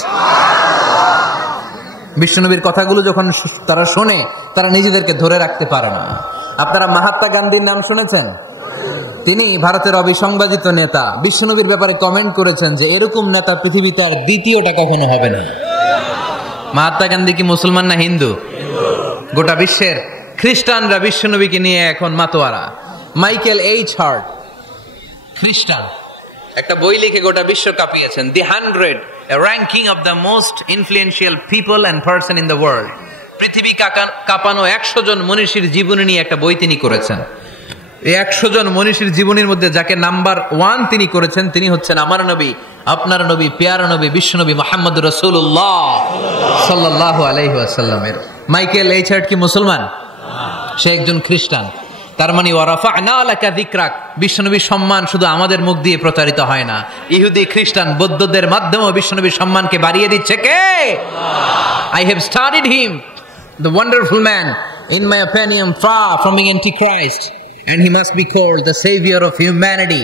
বিশ্বনবীর কথাগুলো যখন তারা শোনে, তারা নিজেদেরকে ধরে রাখতে পারে না। আপনারা মহাত্মা গান্ধীর নাম শুনেছেন? তিনি ভারতের অবিসংবাদিত নেতা। বিশ্বনবীর ব্যাপারে কমেন্ট করেছেন যে এরকম নেতা পৃথিবীতে আর দ্বিতীয়টা কখনো হবে না। মহাত্মা গান্ধী কি মুসলমান না হিন্দু? গোটা বিশ্বের খ্রিস্টানরা বিশ্বনবীকে নিয়ে এখন মাতোয়ারা। মাইকেল এইচ হার্ট খ্রিস্টান, একটা বই লিখে গোটা বিশ্ব কাঁপিয়েছেন, দি 100 ranking of the most influential people and person in the world. পৃথিবী কাঁপানো 100 জন মনীষীর জীবনী নিয়ে একটা বই তিনি করেছেন। এই 100 জন মনীষীর জীবনীর মধ্যে যাকে নাম্বার 1 তিনি করেছেন, তিনি হচ্ছেন আমার নবী, আপনার নবী, পেয়ারা নবী, বিশ্বনবী মুহাম্মদুর রাসূলুল্লাহ সাল্লাল্লাহু আলাইহি ওয়াসাল্লামের। মাইকেল এইচ হার্ট কি মুসলমান? সে একজন খ্রিস্টান। তার মানে ওয়ারাফা'না লাকা যিকরাক, বিশ্বনবীর সম্মান শুধু আমাদের মুখ দিয়ে প্রচারিত হয় না, ইহুদি, খ্রিস্টান, বৌদ্ধদের মাধ্যমেও বিশ্বনবীর সম্মানকে বাড়িয়ে দিচ্ছে কে? I have studied him, the wonderful man, in my opinion far from being antichrist, and he must be called the savior of humanity.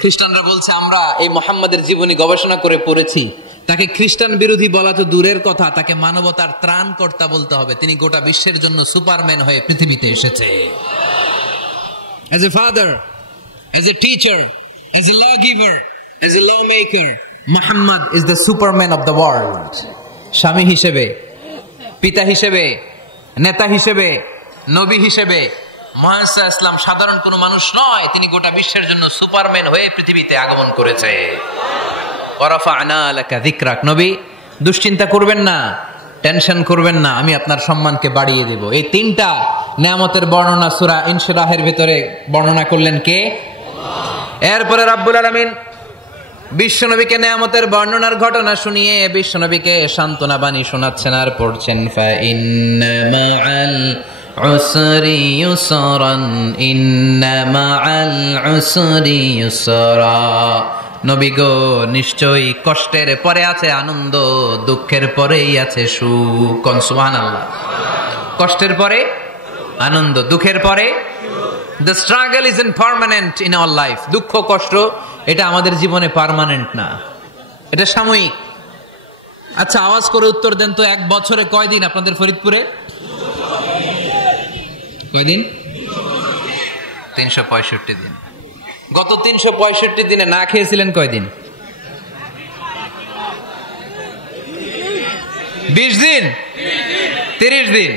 খ্রিস্টানরা বলছে আমরা এই মুহাম্মাদের জীবনী গবেষণা করে পড়েছি, তাকে খ্রিস্টান বিরোধী বলা তো দূরের কথা, তাকে মানবতার ত্রাণকর্তা বলতে হবে। তিনি গোটা বিশ্বের জন্য সুপারম্যান হয়ে পৃথিবীতে এসেছে। As a father, as a teacher, as a lawgiver, as a lawmaker, Muhammad is the superman of the world. স্বামী হিসেবে, পিতা হিসেবে, নেতা হিসেবে, নবী হিসেবে মুহাম্মদ ইসলাম সাধারণ কোনো মানুষ নয়, তিনি গোটা বিশ্বের জন্য সুপারম্যান হয়ে পৃথিবীতে আগমন করেছে। ওয়ারাফা'না লাকা যিকরাক। নবী, দুশ্চিন্তা করবেন না, টেনশন করবেন না, আমি আপনার সম্মানকে বাড়িয়ে দেব। এই তিনটা নিয়ামতের বর্ণনা সূরা ইনশিরাহের ভিতরে বর্ণনা করলেন কে? এরপরে রাব্বুল আলামিন বিশ্বনবীকে নিয়ামতের বর্ণনার ঘটনা শুনিয়ে বিশ্বনবীকে সান্ত্বনা বাণী শোনাচ্ছেন আর পড়ছেন, ফা ইন্না মা'আল উসরি ইউসরান, ইন্না মা'আল উসরি ইউসরা। নবী গো, নিশ্চয়ই কষ্টের পরে আছে আনন্দ, দুঃখের পরেই আছে সুখ। সুবহানাল্লাহ। কষ্টের পরে আনন্দ, দুঃখের পরে। The struggle isn't permanent in our life. দুঃখ কষ্ট এটা আমাদের জীবনে পার্মানেন্ট না, এটা সাময়িক। আচ্ছা, আওয়াজ করে উত্তর দেন তো, এক বছরে কয়দিন আপনাদের ফরিদপুরে? কয়দিন? 365 দিন। গত 365 দিনে না খেয়েছিলেন কয়দিন? 20 দিন, 30 দিন।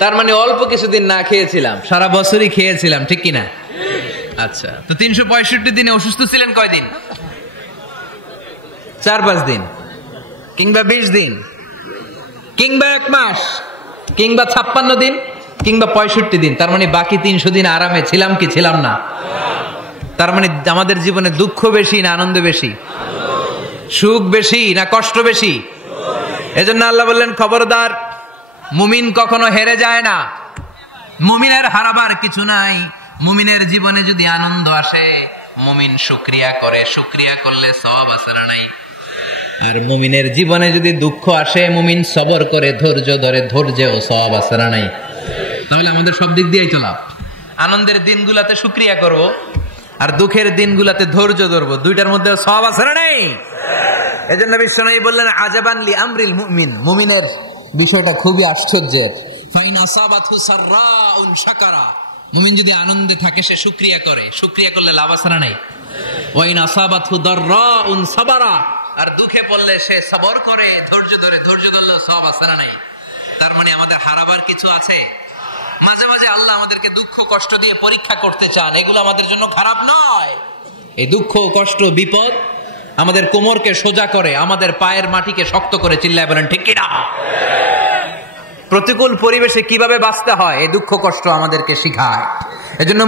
তার মানে অল্প কিছুদিন না খেয়েছিলাম, সারা বছরই খেয়েছিলাম, ঠিক কিনা? আচ্ছা, তো 365 দিনে অসুস্থ ছিলেন কয়দিন? 4-5 দিন, কিংবা 20 দিন, কিংবা 1 মাস, কিংবা 56 দিন, কিংবা 65 দিন। তার মানে বাকি 300 দিন আরামে ছিলাম কি ছিলাম না? তার মানে আমাদের জীবনে দুঃখ বেশি না আনন্দ বেশি? সুখ বেশি না কষ্ট বেশি? এজন্য আল্লাহ বললেন, খবরদার, মুমিন কখনো হেরে যায় না, মুমিনের হারাবার কিছু নাই। মুমিনের জীবনে যদি আনন্দ আসে, মুমিন শুকরিয়া করে, শুকরিয়া করলে সওয়াব আছে না নাই? আর মুমিনের জীবনে যদি দুঃখ আসে, মুমিন সবর করে, ধৈর্য ধরে, ধৈর্যেও সওয়াব আছে না নাই? তাহলে আমাদের সব দিক দিয়েই চলা। আনন্দের দিনগুলাতে শুকরিয়া করব, আর দুঃখের দিনগুলাতে ধৈর্য ধরবো, দুইটার মধ্যে সওয়াব আছে না নাই? এজন্য বিশ্বনবী বললেন, আজাবান লি আমরিল মুমিন, মুমিনের বিষয়টা খুবই আশ্চর্যের। ফাইন আসাবাতহু সাররাউন শাকারা, মুমিন যদি আনন্দে থাকে সে শুকরিয়া করে, শুকরিয়া করলে লাভ আছে না নাই? ওয়াইন আসাবাতহু দাররাউন সাবারা, আর দুঃখে পড়লে সে সবর করে, ধৈর্য ধরে, ধৈর্য ধরলে সওয়াব আছে না নাই? তার মানে আমাদের হারাবার কিছু আছে। মাঝে মাঝে আল্লাহ আমাদেরকে দুঃখ কষ্ট দিয়ে পরীক্ষা করতে চান, এগুলো আমাদের জন্য খারাপ নয়। এই দুঃখ কষ্ট বিপদ আমাদের কোমরকে সোজা করে, আমাদের পায়ের মাটিকে শক্ত করে। চিল্লায় বলেন ঠিক কিনা? প্রতিকূল পরিবেশে কিভাবে বাঁচতে হয় এই দুঃখ কষ্ট আমাদেরকে শিখায়। এজন্য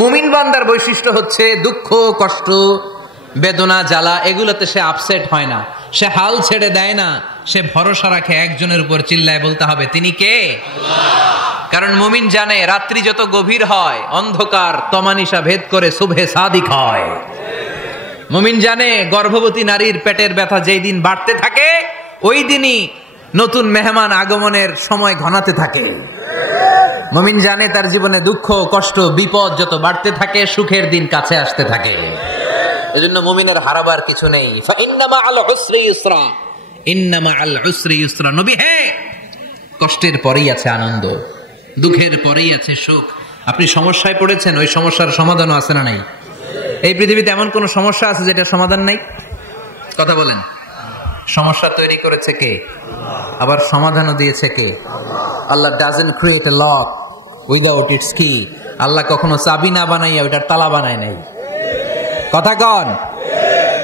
মুমিন বান্দার বৈশিষ্ট্য হচ্ছে দুঃখ কষ্ট বেদনা, জ্বালা, এগুলোতে সে আপসেট হয় না, সে হাল ছেড়ে দেয় না, সে ভরসা রাখে একজনের উপর। চিল্লায় বলতে হবে, তিনি কে? কারণ মুমিন জানে রাত্রি যত গভীর হয় অন্ধকার তমানিসা ভেদ করে সুবহে সাদিক হয়। মুমিন জানে গর্ভবতী নারীর পেটের ব্যথা যেই দিন বাড়তে থাকে ওই দিনই নতুন মেহমান আগমনের সময় ঘনাতে থাকে। মুমিন জানে তার জীবনে দুঃখ, কষ্ট, বিপদ যত বাড়তে থাকে সুখের দিন কাছে আসতে থাকে। এজন্য মুমিনের হারাবার কিছু নেই। ফাইন্না মাআল উসরি ইউসরা, ইন্না মাআল উসরি ইউসরা। নবী, হ্যাঁ, কষ্টের পরেই আছে আনন্দ, দুঃখের পরেই আছে সুখ। আপনি সমস্যায় পড়েছেন, ওই সমস্যার সমাধানও আছে না নাই? এই পৃথিবীতে এমন কোন সমস্যা আছে যেটা সমাধান নাই? কথা বলেন। সমস্যা তৈরি করেছে কে? আবার সমাধানও দিয়েছে কে? Allah doesn't create a lock without its key. আল্লাহ কখনো চাবি না বানাইয়া ওইটার তালা বানায় নাই। কথা কন।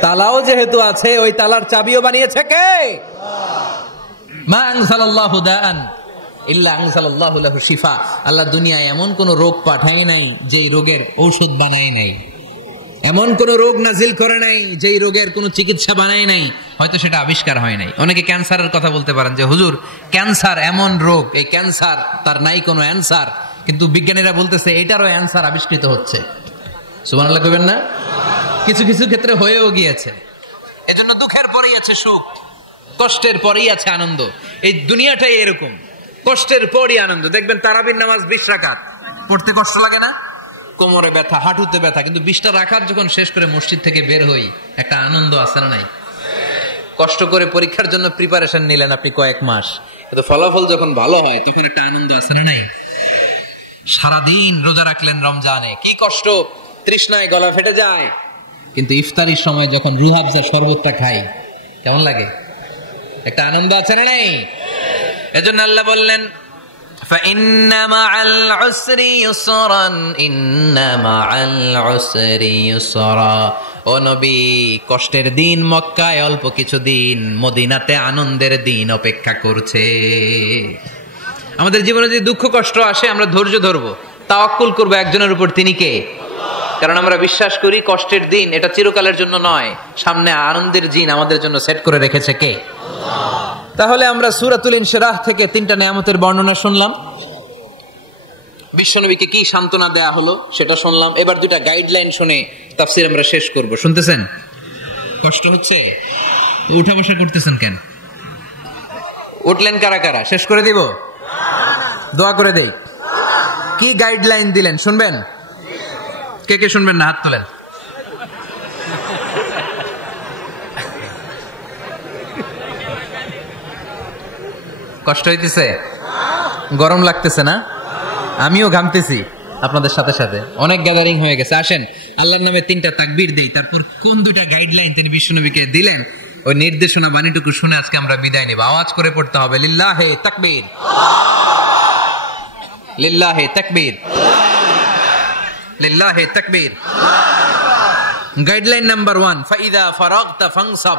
তালাও যেহেতু আছে, ওই তালার চাবিও বানিয়েছে কে? মা আনজালাল্লাহু দাআন ইল্লা আনজালাল্লাহু লাহু শিফা। আল্লাহ দুনিয়ায় এমন কোন রোগ পাঠায় নাই যেই রোগের ঔষধ বানায় নাই, এমন কোন রোগ নাজিল করে নাই যেই রোগের কোন চিকিৎসা বানায় নাই, হয়তো সেটা আবিষ্কার হয় নাই। অনেকে ক্যান্সারের কথা বলতে পারেন যে হুজুর ক্যান্সার এমন রোগ, এই ক্যান্সার তার নাই কোনো অ্যান্সার, কিন্তু বিজ্ঞানীরা বলতেছে এটারও অ্যান্সার আবিষ্কৃত হচ্ছে। সুবহানাল্লাহ কইবেন না? কিছু কিছু ক্ষেত্রে হয়েও গিয়েছে। এজন্য দুঃখের পরেই আছে সুখ, কষ্টের পরেই আছে আনন্দ। এই দুনিয়াটাই এরকম, কষ্টের পরই আনন্দ। দেখবেন তারাবির নামাজ 20 রাকাত পড়তে কষ্ট লাগে না? কোমরে ব্যথা, হাঁটুতে ব্যথা, কিন্তু 20টা রাকাত যখন শেষ করে মসজিদ থেকে বের হই একটা আনন্দ আছে না নাই? কষ্ট করে পরীক্ষার জন্য প্রিপারেশন নিলেন আপনি কয়েক মাস, কিন্তু ফলাফল যখন ভালো হয় তখন একটা আনন্দ আছে না নাই? সারাদিন রোজা রাখলেন রমজানে, কি কষ্ট, তৃষ্ণায় গলা ফেটে যায়, কিন্তু ইফতারির সময় যখন রুহাবজা শরবতটা খাই কেমন লাগে? একটা আনন্দ আছে না নাই? এজন্য আল্লাহ বললেন ফাইন্না মাআল উসরি ইউসরান, ইন্না মাআল উসরি ইউসরা। ও নবী, কষ্টের দিন মক্কায় অল্প কিছু দিন, মদিনাতে আনন্দের দিন অপেক্ষা করছে। আমাদের জীবনে যদি দুঃখ কষ্ট আসে আমরা ধৈর্য ধরবো, তাওয়াক্কুল করবো একজনের উপর, তিনি কে? কারণ আমরা বিশ্বাস করি কষ্টের দিন এটা চিরকালের জন্য নয়, সামনে আনন্দের দিন আমাদের জন্য সেট করে রেখেছে কে? তাহলে আমরা সূরাতুল ইনশিরাহ থেকে 3টা নিয়ামতের বর্ণনা শুনলাম, বিশ্বনবীকে কি সান্ত্বনা দেয়া হলো সেটা শুনলাম। এবার 2টা গাইডলাইন শুনে তাফসীর আমরা শেষ করব। শুনতেছেন? কষ্ট হচ্ছে? উঠা বসা করতেছেন কেন? উঠলেন কারা কারা? শেষ করে দিব? দোয়া করে দেই। কি গাইডলাইন দিলেন শুনবেন? কে কে শুনবেন না হাত তোলেন। কষ্ট হইতেছে? গরম লাগতেছে না? আমিও ঘামতেছি আপনাদের সাথে সাথে। অনেক গ্যাদারিং হয়ে গেছে। আসেন আল্লাহর নামে 3টা তাকবীর দেই, তারপর কোন 2টা গাইডলাইন তিনি বিশ্বনবীকে দিলেন ওই নির্দেশনা বাণীটুকু শুনে আজকে আমরা বিদায় নেব। আওয়াজ করে পড়তে হবে লিল্লাহে তাকবীর, লিল্লাহে তাকবীর, লিল্লাহে তাকবীর। গাইডলাইন নাম্বার 1, ফাইদা ফারাগতা ফানসাব।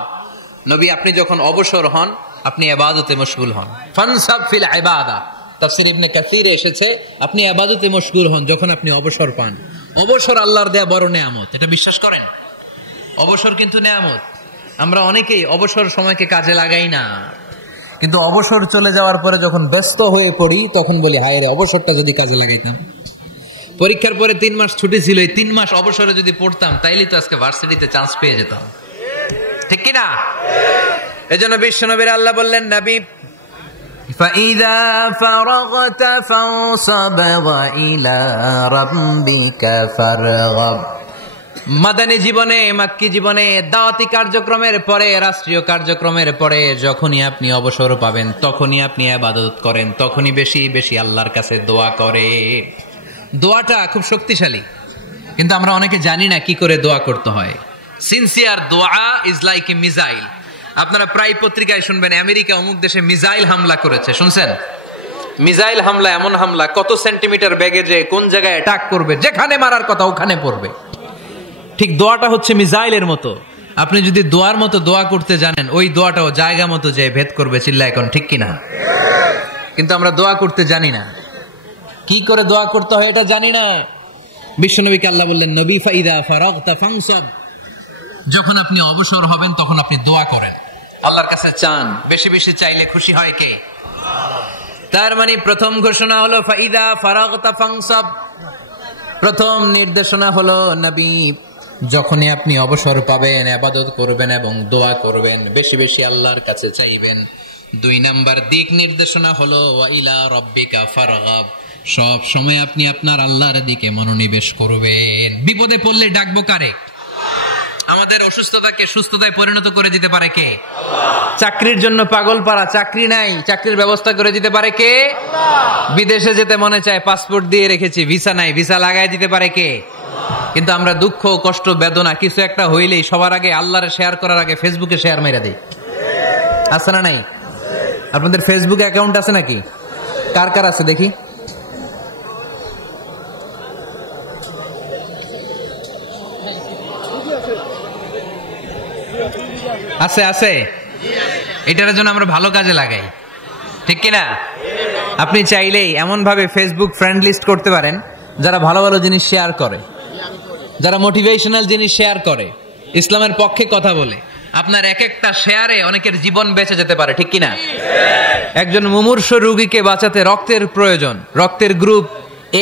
নবী আপনি যখন অবসর হন আপনি ইবাদতে মশগুল হন। ফানসাব ফিল ইবাদা, তাফসীর ইবনে কাসিরে এসেছে আপনি ইবাদতে মশগুল হন যখন আপনি অবসর পান। অবসর আল্লাহর দেয়া বড় নেয়ামত, এটা বিশ্বাস করেন? অবসর কিন্তু নেয়ামত। আমরা অনেকেই অবসর সময়কে কাজে লাগাই না, কিন্তু অবসর চলে যাওয়ার পরে যখন ব্যস্ত হয়ে পড়ি তখন বলি হায় রে, অবসরটা যদি কাজে লাগাইতাম। পরীক্ষার পরে 3 মাস ছুটি ছিল, এই 3 মাস অবসরে যদি পড়তাম তাইলে তো আজকে ভার্সিটিতে চান্স পেয়ে যেতাম, ঠিক কি না? এজন্য বিশ্বনবীর আল্লাহ বললেন নবী ফাইদা ফারাগতা ফানসাব ওয়া ইলা রাব্বিকা ফারগাব। মাদানী জীবনে, মাক্কি জীবনে, দাওয়াতি কার্যক্রমের পরে, রাষ্ট্রীয় কার্যক্রমের পরে যখনই আপনি অবসর পাবেন তখনই আপনি ইবাদত করেন, তখনই বেশি বেশি আল্লাহর কাছে দোয়া করে। দোয়াটা খুব শক্তিশালী, কিন্তু আমরা অনেকে জানি না কি করে দোয়া করতে হয়। সিনসিয়ার দোয়া ইজ লাইক এ মিসাইল। আপনারা প্রায় পত্রিকায় শুনবেন আমেরিকা অমুক দেশে মিসাইল হামলা করেছে, শুনছেন? মিসাইল হামলা এমন হামলা কত সেন্টিমিটার বেগে যে কোন জায়গায় অ্যাটাক করবে, যেখানে মারার কথা ওখানে পড়বে। ঠিক দোয়াটা হচ্ছে মিসাইলের মতো। আপনি যদি দোয়ার মতো দোয়া করতে জানেন ওই দোয়াটাও জায়গা মতো যে ভেদ করবে। চিল্লা এখন ঠিক কিনা? কিন্তু আমরা দোয়া করতে জানি না, কি করে দোয়া করতে হয় এটা জানি না। বিশ্বনবীকে আল্লাহ বললেন নবী ফাইদা ফারাগতা ফানসাব, যখন আপনি অবসর হবেন তখন আপনি দোয়া করেন, আল্লাহর কাছে চান। বেশি বেশি চাইলে খুশি হয় কে? তার মানে প্রথম ঘোষণা হলো ফাইদা ফারাগতা ফানসাব। প্রথম নির্দেশনা হলো নবী, যখনই আপনি অবসর পাবেন ইবাদত করবেন এবং দোয়া করবেন, বেশি বেশি আল্লাহর কাছে চাইবেন। 2 নাম্বার দিক নির্দেশনা হলো ওয়া ইলা রাব্বিকা ফারগাব। সব সময় আপনি আপনার আল্লাহর দিকে মনোনিবেশ করবেন। বিপদে পড়লে ডাকবো কারে? আমাদের অসুস্থতাকে সুস্থতায় পরিণত করে দিতে পারে কে? চাকরির জন্য পাগল পারা, চাকরি নাই, চাকরির ব্যবস্থা করে দিতে পারে কে? বিদেশে যেতে মনে চায়, পাসপোর্ট দিয়ে রেখেছি, ভিসা নাই, ভিসা লাগাই দিতে পারে কে? কিন্তু আমরা দুঃখ কষ্ট বেদনা কিছু একটা হইলেই সবার আগে আল্লাহরে শেয়ার করার আগে ফেসবুকে শেয়ার মেরে দিই। আছে না নাই? আপনাদের ফেসবুক অ্যাকাউন্ট আছে নাকি? কার কার আছে দেখি? আছে আছে। এটার জন্য আমরা ভালো কাজে লাগাই, ঠিক কিনা? আপনি চাইলেই এমন ভাবে ফেসবুক ফ্রেন্ড লিস্ট করতে পারেন যারা ভালো ভালো জিনিস শেয়ার করে, যারা মোটিভেশনাল জিনিস শেয়ার করে, ইসলামের পক্ষে কথা বলে। আপনার এক একটা শেয়ারে অনেকের জীবন বেঁচে যেতে পারে, ঠিক কিনা? একজন মুমূর্ষু রোগীকে বাঁচাতে রক্তের প্রয়োজন, রক্তের গ্রুপ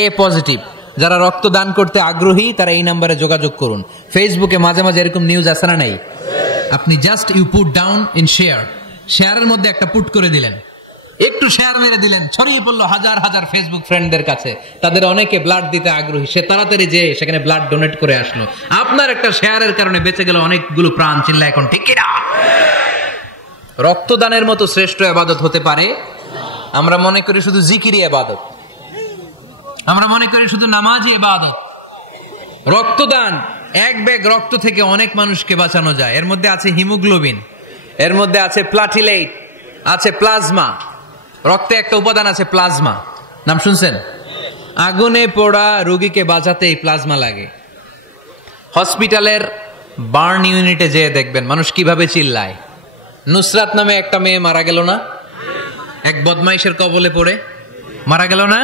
এ পজিটিভ। যারা রক্ত দান করতে আগ্রহী তারা এই নাম্বারে যোগাযোগ করুন। ফেসবুকে মাঝে মাঝে এরকম নিউজ আসে না নাই? আপনি just you put down in share, শেয়ারের মধ্যে একটা পুট করে দিলেন, একটু শেয়ার মেরে দিলেন, ছড়িয়ে পড়লো হাজার হাজার ফেসবুক ফ্রেন্ডদের কাছে। তাদের অনেকে ব্লাড দিতে আগ্রহী, সে তাড়াতাড়ি যে সেখানে ব্লাড ডোনেট করে আসলো। আপনার একটা শেয়ারের কারণে বেঁচে গেল অনেকগুলো প্রাণ। চিল্লা এখন, ঠিক কিনা? রক্তদানের মতো শ্রেষ্ঠ ইবাদত হতে পারে? আমরা মনে করি শুধু জিকিরি ইবাদত, আমরা মনে করি শুধু নামাজি ইবাদত। রক্তদান, এক ব্যাগ রক্ত থেকে অনেক মানুষকে বাঁচানো যায়। এর মধ্যে আছে হিমোগ্লোবিন, এর মধ্যে আছে প্লাটিলেট, আছে প্লাজমা। রক্তে একটা উপাদান আছে প্লাজমা, নাম শুনছেন? আগুনে পোড়া রোগীকে বাঁচাতে এই প্লাজমা লাগে। হসপিটালের বার্ন ইউনিটে যেয়ে দেখবেন মানুষ কিভাবে চিল্লায়। নুসরাত নামে একটা মেয়ে মারা গেল না? এক বদমাইশের কবলে পড়ে মারা গেল না?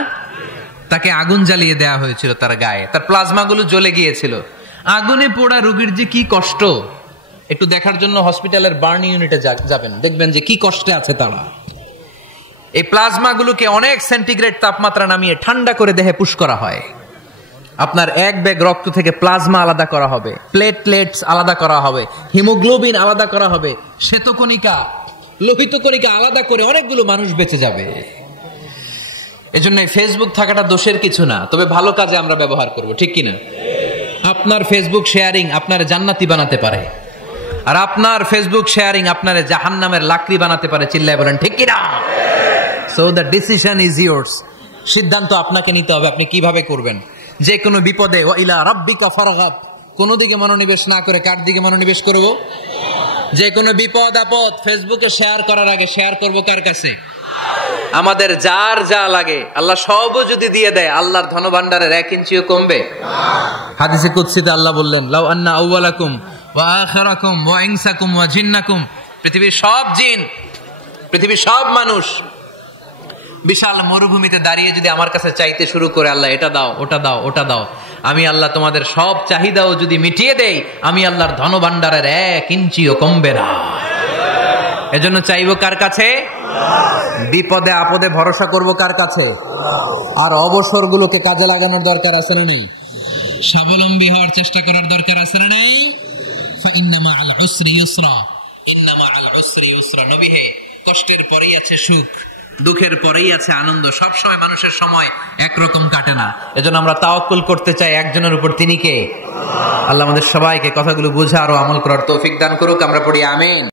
তাকে আগুন জ্বালিয়ে দেওয়া হয়েছিল তার গায়ে, তার প্লাজমা গুলো জ্বলে গিয়েছিল। আগুনে পোড়া রোগীর যে কি কষ্ট, একটু দেখার জন্য হসপিটালের বার্ন ইউনিটে যাবেন, দেখবেন যে কি কষ্টে আছে তারা। এই প্লাজমা গুলোকে অনেক সেন্টিগ্রেড তাপমাত্রা নামিয়ে ঠান্ডা করে দেহে পুশ করা হয়। আপনার এক ব্যাগ রক্ত থেকে প্লাজমা আলাদা করা হবে, প্লেটলেটস আলাদা করা হবে, হিমোগ্লোবিন আলাদা করা হবে, শ্বেতকণিকা, লোহিত কণিকা আলাদা করে অনেকগুলো মানুষ বেঁচে যাবে। এজন্য ফেসবুক থাকাটা দোষের কিছু না, তবে ভালো কাজে আমরা ব্যবহার করব, ঠিক কিনা? আপনার ফেসবুক শেয়ারিং আপনার জান্নাতি বানাতে পারে, আর আপনার ফেসবুক শেয়ারিং আপনার জাহান্নামের লাকড়ি বানাতে পারে। চিল্লায় বলেন, ঠিক কিনা? So the decision is yours. সিদ্ধান্ত আপনাকে নিতে হবে, আপনি কিভাবে করবেন। যে কোনো বিপদে ওয়া ইলা রাব্বিকা ফারগাব, কোনো দিকে মনোনিবেশ না করে কার দিকে মনোনিবেশ করব? যে কোনো বিপদ আপদ ফেসবুকে শেয়ার করার আগে শেয়ার করব কার কাছে? আমাদের যার যা লাগে আল্লাহ সবও যদি দিয়ে দেয়, আল্লাহর ধনভাণ্ডারের 1 ইঞ্চিও কমবে? হাদিসে কুদসিতে আল্লাহ বললেন, লাউ আন্না আউওয়ালাকুম ওয়া আখিরাকুম ওয়া ইনসাকুম ওয়া জিন্নাকুম, পৃথিবীর সব জিন, পৃথিবীর সব মানুষ বিশাল মরুভূমিতে দাঁড়িয়ে যদি আমার কাছে চাইতে শুরু করে, আল্লাহ এটা দাও, ওটা দাও, ওটা দাও, আমি আল্লাহ তোমাদের সব চাহিদাও যদি মিটিয়ে দেই, আমি আল্লাহর ধনভাণ্ডারের 1 ইঞ্চিও কমবে না। এজন্য চাইবো কার কাছে? বিপদে আপদে ভরসা করব কার কাছে? আর অবসর গুলোকে কাজে লাগানোর দরকার আছে না নেই? স্বাবলম্বী হওয়ার চেষ্টা করার দরকার আছে না নেই? ফাইন্না মাআল উসরি ইউসরা, ইন্না মাআল উসরি ইউসরা। নবী হে, কষ্টের পরেই আছে সুখ, দুঃখের পরেই আছে আনন্দ। সব সময় মানুষের সময় একরকম কাটে না। এজন্য আমরা তাওয়াক্কুল করতে চাই একজনের উপর, তিনি কে? আল্লাহ আমাদের সবাইকে কথাগুলো বুঝার ও আমল করার তৌফিক দান করুক। আমরা পড়ি আমিন।